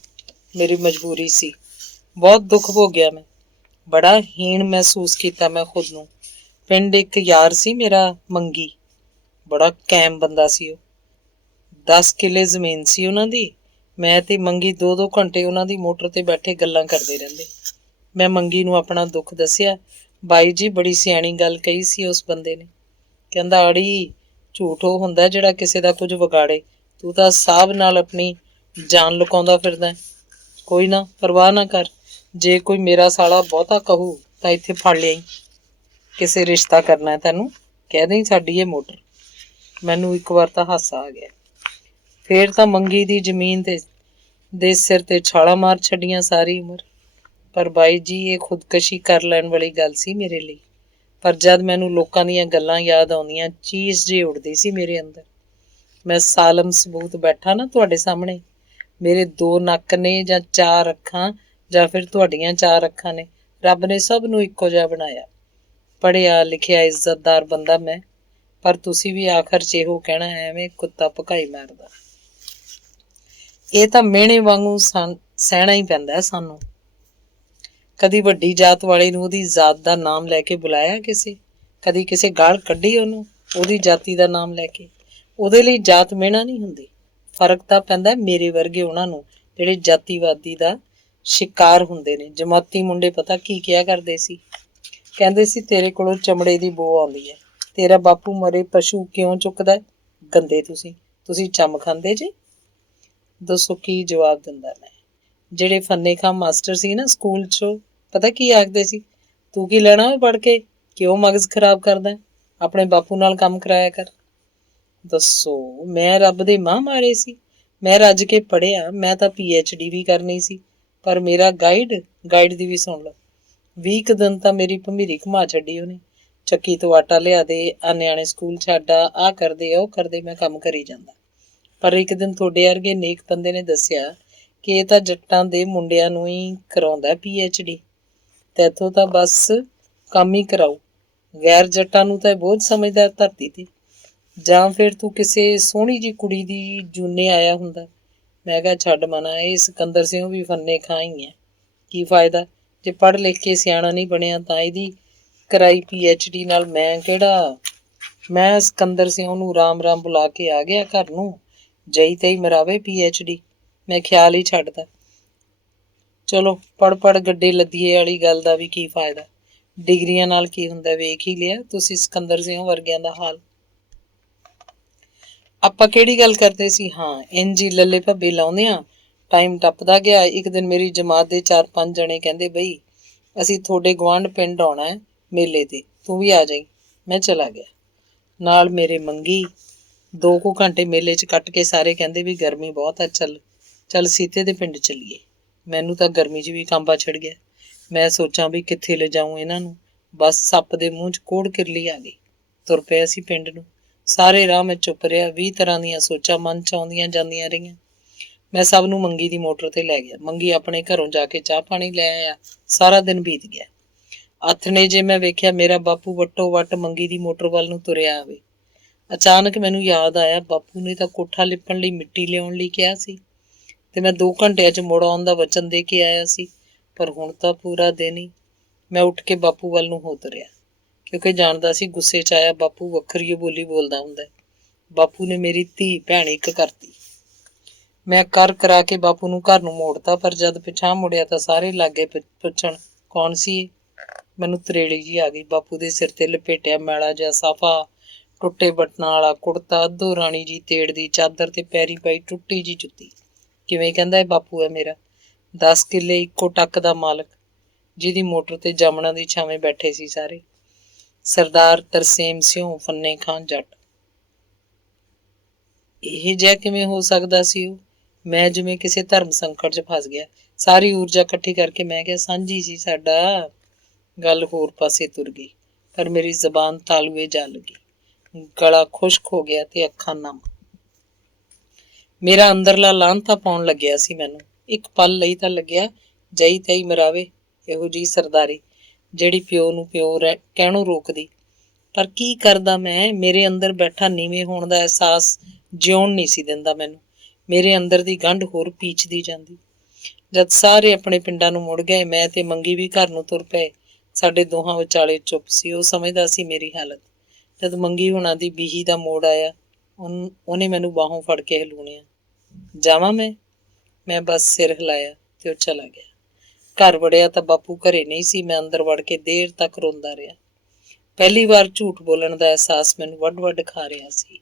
ਮੇਰੀ ਮਜਬੂਰੀ ਸੀ। ਬਹੁਤ ਦੁੱਖ ਭੋਗਿਆ ਮੈਂ, ਬੜਾ ਹੀਣ ਮਹਿਸੂਸ ਕੀਤਾ ਮੈਂ ਖੁਦ ਨੂੰ। ਪਿੰਡ ਇੱਕ ਯਾਰ ਸੀ ਮੇਰਾ, ਮੰਗੀ, ਬੜਾ ਕੈਮ ਬੰਦਾ ਸੀ ਉਹ। 10 ਕਿੱਲੇ ਜ਼ਮੀਨ ਸੀ ਉਹਨਾਂ ਦੀ। ਮੈਂ ਤੇ ਮੰਗੀ 2-2 ਘੰਟੇ ਉਹਨਾਂ ਦੀ ਮੋਟਰ ਤੇ ਬੈਠੇ ਗੱਲਾਂ ਕਰਦੇ ਰਹਿੰਦੇ। ਮੈਂ ਮੰਗੀ ਨੂੰ ਆਪਣਾ ਦੁੱਖ ਦੱਸਿਆ। ਬਾਈ ਜੀ, ਬੜੀ ਸਿਆਣੀ ਗੱਲ ਕਹੀ ਸੀ ਉਸ ਬੰਦੇ ਨੇ। ਕਹਿੰਦਾ ਅੜੀ, ਝੂਠ ਉਹ ਹੁੰਦਾ ਜਿਹੜਾ ਕਿਸੇ ਦਾ ਕੁਝ ਵਿਗਾੜੇ। ਤੂੰ ਤਾਂ ਸਾਹਬ ਨਾਲ ਆਪਣੀ ਜਾਨ ਲੁਕਾਉਂਦਾ ਫਿਰਦਾ। ਕੋਈ ਨਾ, ਪਰਵਾਹ ਨਾ ਕਰ। ਜੇ ਕੋਈ ਮੇਰਾ ਸਾਲਾ ਬਹੁਤਾ ਕਹੂ ਤਾਂ ਇੱਥੇ ਫੜ ਲਿਆਈ। ਕਿਸੇ ਰਿਸ਼ਤਾ ਕਰਨਾ ਤੈਨੂੰ, ਕਹਿ ਦੇਈਂ ਸਾਡੀ ਇਹ ਮੋਟਰ। ਮੈਨੂੰ ਇੱਕ ਵਾਰ ਤਾਂ ਹਾਸਾ ਆ ਗਿਆ। ਫੇਰ ਤਾਂ ਮੰਗੀ ਦੀ ਜ਼ਮੀਨ ਦੇ ਸਿਰ ਤੇ ਛਾਲਾਂ ਮਾਰ ਛੱਡੀਆਂ ਸਾਰੀ ਉਮਰ। ਪਰ ਬਾਈ ਜੀ, ਇਹ ਖੁਦਕਸ਼ੀ ਕਰ ਲੈਣ ਵਾਲੀ ਗੱਲ ਸੀ ਮੇਰੇ ਲਈ। ਪਰ ਜਦ ਮੈਨੂੰ ਲੋਕਾਂ ਦੀਆਂ ਗੱਲਾਂ ਯਾਦ ਆਉਂਦੀਆਂ, ਚੀਸ ਜਿਹੀ ਉੱਡਦੀ ਸੀ ਮੇਰੇ ਅੰਦਰ। ਮੈਂ ਸਾਲਮ ਸਬੂਤ ਬੈਠਾ ਨਾ ਤੁਹਾਡੇ ਸਾਹਮਣੇ। ਮੇਰੇ 2 ਨੱਕ ਨੇ ਜਾਂ 4 ਅੱਖਾਂ, ਜਾਂ ਫਿਰ ਤੁਹਾਡੀਆਂ 4 ਅੱਖਾਂ ਨੇ। ਰੱਬ ਨੇ ਸਭ ਨੂੰ ਇੱਕੋ ਜਿਹਾ ਬਣਾਇਆ। ਪੜ੍ਹਿਆ ਲਿਖਿਆ ਇੱਜ਼ਤਦਾਰ ਬੰਦਾ ਮੈਂ, ਪਰ ਤੁਸੀਂ ਵੀ ਆਖਰ 'ਚ ਇਹੋ ਕਹਿਣਾ, ਐਵੇਂ ਕੁੱਤਾ ਭਕਾਈ ਮਾਰਦਾ। ਇਹ ਤਾਂ ਮਿਹਣੇ ਵਾਂਗੂ ਸਹਿਣਾ ਹੀ ਪੈਂਦਾ ਸਾਨੂੰ। ਕਦੀ ਵੱਡੀ ਜਾਤ ਵਾਲੇ ਨੂੰ ਉਹਦੀ ਜ਼ਾਤ ਦਾ ਨਾਮ ਲੈ ਕੇ ਬੁਲਾਇਆ ਕਿਸੇ? ਕਦੀ ਕਿਸੇ ਗਾਲ ਕੱਢੀ ਉਹਨੂੰ ਉਹਦੀ ਜਾਤੀ ਦਾ ਨਾਮ ਲੈ ਕੇ? ਉਹਦੇ ਲਈ ਜਾਤ ਮਿਹਣਾ ਨਹੀਂ ਹੁੰਦੀ। ਫਰਕ ਤਾਂ ਪੈਂਦਾ ਮੇਰੇ ਵਰਗੇ ਉਹਨਾਂ ਨੂੰ ਜਿਹੜੇ ਜਾਤੀਵਾਦੀ ਦਾ ਸ਼ਿਕਾਰ ਹੁੰਦੇ ਨੇ। ਜਮਾਤੀ ਮੁੰਡੇ ਪਤਾ ਕੀ ਕਿਹਾ ਕਰਦੇ ਸੀ? ਕਹਿੰਦੇ ਸੀ ਤੇਰੇ ਕੋਲੋਂ ਚਮੜੇ ਦੀ ਬੋ ਆਉਂਦੀ ਹੈ, ਤੇਰਾ ਬਾਪੂ ਮਰੇ ਪਸ਼ੂ ਕਿਉਂ ਚੁੱਕਦਾ? ਗੰਦੇ ਤੁਸੀਂ ਚੰਮ ਖਾਂਦੇ ਜੀ। ਦੱਸੋ ਕੀ ਜਵਾਬ ਦਿੰਦਾ ਮੈਂ? ਜਿਹੜੇ ਫੰਨੇ ਖਾਂ ਮਾਸਟਰ ਸੀ ਨਾ ਸਕੂਲ 'ਚੋਂ, ਪਤਾ ਕੀ ਆਖਦੇ ਸੀ? ਤੂੰ ਕੀ ਲੈਣਾ ਉਹ ਪੜ੍ਹ ਕੇ, ਕਿਉਂ ਮਗਜ਼ ਖਰਾਬ ਕਰਦਾ? ਆਪਣੇ ਬਾਪੂ ਨਾਲ ਕੰਮ ਕਰਾਇਆ ਕਰ। ਦੱਸੋ ਮੈਂ ਰੱਬ ਦੇ ਮਾਂ ਮਾਰੇ ਸੀ? ਮੈਂ ਰੱਜ ਕੇ ਪੜ੍ਹਿਆ, ਮੈਂ ਤਾਂ PhD ਵੀ ਕਰਨੀ ਸੀ, ਪਰ ਮੇਰਾ ਗਾਈਡ ਦੀ ਵੀ ਸੁਣ ਲਓ। 20 ਕੁ ਦਿਨ ਤਾਂ ਮੇਰੀ ਭਮੀਰੀ ਘੁਮਾ ਛੱਡੀ ਉਹਨੇ। ਚੱਕੀ ਤੋਂ ਆਟਾ ਲਿਆ ਦੇ, ਆ ਨਿਆਣੇ ਸਕੂਲ ਛੱਡ ਆ ਕਰਦੇ ਉਹ ਕਰਦੇ, ਮੈਂ ਕੰਮ ਕਰੀ ਜਾਂਦਾ। ਪਰ ਇੱਕ ਦਿਨ ਤੁਹਾਡੇ ਵਰਗੇ ਨੇਕ ਬੰਦੇ ਨੇ ਦੱਸਿਆ ਕਿ ਇਹ ਤਾਂ ਜੱਟਾਂ ਦੇ ਮੁੰਡਿਆਂ ਨੂੰ ਹੀ ਕਰਾਉਂਦਾ PhD, ਤੇ ਇੱਥੋਂ ਤਾਂ ਬਸ ਕੰਮ ਹੀ ਕਰਾਊ। ਗੈਰ ਜੱਟਾਂ ਨੂੰ ਤਾਂ ਇਹ ਬੋਝ ਸਮਝਦਾ ਧਰਤੀ ਤੇ। ਜਾਂ ਫਿਰ ਤੂੰ ਕਿਸੇ ਸੋਹਣੀ ਜੀ ਕੁੜੀ ਦੀ ਜੂਨੇ ਆਇਆ ਹੁੰਦਾ। ਮੈਂ ਕਿਹਾ ਛੱਡ ਮਨਾ, ਇਹ ਸਿਕੰਦਰ ਸਿੰਘ ਵੀ ਫੰਨੇ ਖਾਂ ਹੀ ਹੈ। ਕੀ ਫਾਇਦਾ? ਜੇ ਪੜ੍ਹ ਲਿਖ ਕੇ ਸਿਆਣਾ ਨਹੀਂ ਬਣਿਆ ਤਾਂ ਇਹਦੀ ਕਰਾਈ PhD ਨਾਲ ਮੈਂ ਸਿਕੰਦਰ ਸਿੰਘ ਨੂੰ ਰਾਮ ਰਾਮ ਬੁਲਾ ਕੇ ਆ ਗਿਆ ਘਰ ਨੂੰ। ਜਈ ਤਈ ਮਰਾਵੇ PhD, ਮੈਂ ਖਿਆਲ ਹੀ ਛੱਡਦਾ। ਚਲੋ ਪੜ੍ਹ ਗੱਡੇ ਲੱਦੀਏ ਵਾਲੀ ਗੱਲ ਦਾ ਵੀ ਕੀ ਫਾਇਦਾ? ਡਿਗਰੀਆਂ ਨਾਲ ਕੀ ਹੁੰਦਾ? ਵੇਖ ਹੀ ਲਿਆ ਤੁਸੀਂ ਸਿਕੰਦਰ ਸਿੰਘ ਵਰਗਿਆਂ ਦਾ ਹਾਲ। ਆਪਾਂ ਕਿਹੜੀ ਗੱਲ ਕਰਦੇ ਸੀ? ਹਾਂ ਇੰਝ ਹੀ ਲੱਲੇ ਭੱਬੇ ਲਾਉਂਦੇ ਆ। ਟਾਈਮ ਟੱਪਦਾ ਗਿਆ। ਇੱਕ ਦਿਨ ਮੇਰੀ ਜਮਾਤ ਦੇ 4-5 ਜਣੇ ਕਹਿੰਦੇ ਬਈ ਅਸੀਂ ਤੁਹਾਡੇ ਗੁਆਂਢ ਪਿੰਡ ਆਉਣਾ ਹੈ ਮੇਲੇ ਤੇ, ਤੂੰ ਵੀ ਆ ਜਾਈਂ। ਮੈਂ ਚਲਾ ਗਿਆ। ਨਾਲ ਮੇਰੇ ਮੰਗੀ। 2 ਕੁ ਘੰਟੇ ਮੇਲੇ 'ਚ ਕੱਟ ਕੇ ਸਾਰੇ ਕਹਿੰਦੇ ਵੀ ਗਰਮੀ ਬਹੁਤ ਆ, ਚੱਲ ਸੀਤੇ ਦੇ ਪਿੰਡ ਚੱਲੀਏ। ਮੈਨੂੰ ਤਾਂ ਗਰਮੀ 'ਚ ਵੀ ਕਾਂਬਾ ਛਿੜ ਗਿਆ। ਮੈਂ ਸੋਚਾਂ ਵੀ ਕਿੱਥੇ ਲਿਜਾਊਂ ਇਹਨਾਂ ਨੂੰ। ਬਸ ਸੱਪ ਦੇ ਮੂੰਹ 'ਚ ਕੋੜ ਕਿਰਲੀ ਆ ਗਈ। ਤੁਰ ਪਿਆ ਸੀ ਪਿੰਡ ਨੂੰ। ਸਾਰੇ ਰਾਹ ਮੈਂ ਚੁੱਪ ਰਿਹਾ। 20 ਤਰ੍ਹਾਂ ਦੀਆਂ ਸੋਚਾਂ ਮਨ 'ਚ ਆਉਂਦੀਆਂ ਜਾਂਦੀਆਂ ਰਹੀਆਂ। ਮੈਂ ਸਭ ਨੂੰ ਮੰਗੀ ਦੀ ਮੋਟਰ ਤੇ ਲੈ ਗਿਆ। ਮੰਗੀ ਆਪਣੇ ਘਰੋਂ ਜਾ ਕੇ ਚਾਹ ਪਾਣੀ ਲੈ ਆਇਆ। ਸਾਰਾ ਦਿਨ ਬੀਤ ਗਿਆ। ਆਥਣੇ ਜੇ ਮੈਂ ਵੇਖਿਆ ਮੇਰਾ ਬਾਪੂ ਵੱਟੋ ਵੱਟ ਮੰਗੀ ਦੀ ਮੋਟਰ ਵੱਲ ਨੂੰ ਤੁਰਿਆ ਆਵੇ। ਅਚਾਨਕ ਮੈਨੂੰ ਯਾਦ ਆਇਆ ਬਾਪੂ ਨੇ ਤਾਂ ਕੋਠਾ ਲਿੱਪਣ ਲਈ ਮਿੱਟੀ ਲਿਆਉਣ ਲਈ ਕਿਹਾ ਸੀ, ਤੇ ਮੈਂ 2 ਘੰਟਿਆਂ 'ਚ ਮੁੜ ਆਉਣ ਦਾ ਵਚਨ ਦੇ ਕੇ ਆਇਆ ਸੀ। ਪਰ ਹੁਣ ਤਾਂ ਪੂਰਾ ਦਿਨ ਹੀ। ਮੈਂ ਉੱਠ ਕੇ ਬਾਪੂ ਵੱਲ ਨੂੰ ਹੋ ਤੁਰਿਆ, ਕਿਉਂਕਿ ਜਾਣਦਾ ਸੀ ਗੁੱਸੇ 'ਚ ਆਇਆ ਬਾਪੂ ਵੱਖਰੀ ਬੋਲੀ ਬੋਲਦਾ ਹੁੰਦਾ। ਬਾਪੂ ਨੇ ਮੇਰੀ ਧੀ ਭੈਣ ਇੱਕ ਕਰਤੀ। ਮੈਂ ਕਰਾ ਕੇ ਬਾਪੂ ਨੂੰ ਘਰ ਨੂੰ ਮੋੜਤਾ, ਪਰ ਜਦ ਪਿਛਾਂਹ ਮੁੜਿਆ ਤਾਂ ਸਾਰੇ ਲਾਗੇ ਪੁੱਛਣ ਕੌਣ ਸੀ ਇਹ? ਮੈਨੂੰ ਤਰੇੜੀ ਜੀ ਆ ਗਈ। ਬਾਪੂ ਦੇ ਸਿਰ ਤੇ ਲਪੇਟਿਆ ਮੈਲਾ ਜਿਹਾ ਸਾਫਾ, ਟੁੱਟੇ ਬਟਨਾਂ ਵਾਲਾ ਕੁੜਤਾ, ਅੱਧੋ ਰਾਣੀ ਜੀ ਤੇੜ ਦੀ ਚਾਦਰ ਤੇ ਪੈਰੀ ਪਾਈ ਟੁੱਟੀ ਜੀ ਜੁੱਤੀ। ਕਿਵੇਂ ਕਹਿੰਦਾ ਇਹ ਬਾਪੂ ਹੈ ਮੇਰਾ? 10 ਕਿੱਲੇ ਇੱਕੋ ਟੱਕ ਦਾ ਮਾਲਕ, ਜਿਹਦੀ ਮੋਟਰ ਤੇ ਜਾਮਣਾ ਦੀ ਛਾਵੇਂ ਬੈਠੇ ਸੀ ਸਾਰੇ। ਸਰਦਾਰ ਤਰਸੇਮ ਸਿੰਘ ਫੰਨੇ ਖਾਂ ਜੱਟ। ਇਹ ਜਿਹਾ ਕਿਵੇਂ ਹੋ ਸਕਦਾ ਸੀ? ਉਹ ਮੈਂ ਜਿਵੇਂ ਕਿਸੇ ਧਰਮ ਸੰਕਟ 'ਚ ਫਸ ਗਿਆ। ਸਾਰੀ ਊਰਜਾ ਇਕੱਠੀ ਕਰਕੇ ਮੈਂ ਕਿਹਾ ਸਾਂਝੀ ਸੀ ਸਾਡਾ। ਗੱਲ ਹੋਰ ਪਾਸੇ ਤੁਰ ਗਈ, ਪਰ ਮੇਰੀ ਜ਼ਬਾਨ ਤਾਲੂਏ ਜਾ ਲੱਗੀ। ਗਲਾ ਖੁਸ਼ਕ ਹੋ ਗਿਆ ਤੇ ਅੱਖਾਂ ਨਮ। ਮੇਰਾ ਅੰਦਰਲਾ ਲਾਹਨਤਾਂ ਪਾਉਣ ਲੱਗਿਆ ਸੀ ਮੈਨੂੰ। ਇੱਕ ਪਲ ਲਈ ਤਾਂ ਲੱਗਿਆ ਜਈ ਤਈ ਮਰਾਵੇ ਇਹੋ ਜਿਹੀ ਸਰਦਾਰੀ, ਜਿਹੜੀ ਪਿਓ ਨੂੰ ਪਿਓ ਕਹਿਣੋਂ ਰੋਕਦੀ। ਪਰ ਕੀ ਕਰਦਾ ਮੈਂ? ਮੇਰੇ ਅੰਦਰ ਬੈਠਾ ਨੀਵੇਂ ਹੋਣ ਦਾ ਅਹਿਸਾਸ ਜਿਉਣ ਨਹੀਂ ਸੀ ਦਿੰਦਾ ਮੈਨੂੰ। ਮੇਰੇ ਅੰਦਰ ਦੀ ਗੰਢ ਹੋਰ ਪੀਚਦੀ ਜਾਂਦੀ। ਜਦ ਸਾਰੇ ਆਪਣੇ ਪਿੰਡਾਂ ਨੂੰ ਮੁੜ ਗਏ, ਮੈਂ ਤੇ ਮੰਗੀ ਵੀ ਘਰ ਨੂੰ ਤੁਰ ਪਏ। ਸਾਡੇ ਦੋਹਾਂ ਵਿਚਾਲੇ ਚੁੱਪ ਸੀ। ਉਹ ਸਮਝਦਾ ਸੀ ਮੇਰੀ ਹਾਲਤ। ਜਦ ਮੰਗੀ ਹੁਣਾਂ ਦੀ ਬੀਹੀ ਦਾ ਮੋੜ ਆਇਆ, ਉਹਨੇ ਮੈਨੂੰ ਬਾਹੋਂ ਫੜ ਕੇ ਹਿਲੂਣਿਆ। ਜਾਵਾਂ ਮੈਂ ਬਸ ਸਿਰ ਹਿਲਾਇਆ ਤੇ ਉਹ ਚਲਾ ਗਿਆ। ਘਰ ਵੜਿਆ ਤਾਂ ਬਾਪੂ ਘਰੇ ਨਹੀਂ ਸੀ। ਮੈਂ ਅੰਦਰ ਵੜ ਕੇ ਦੇਰ ਤੱਕ ਰੋਂਦਾ ਰਿਹਾ। ਪਹਿਲੀ ਵਾਰ ਝੂਠ ਬੋਲਣ ਦਾ ਅਹਿਸਾਸ ਮੈਨੂੰ ਵੱਡ ਖਾ ਰਿਹਾ ਸੀ।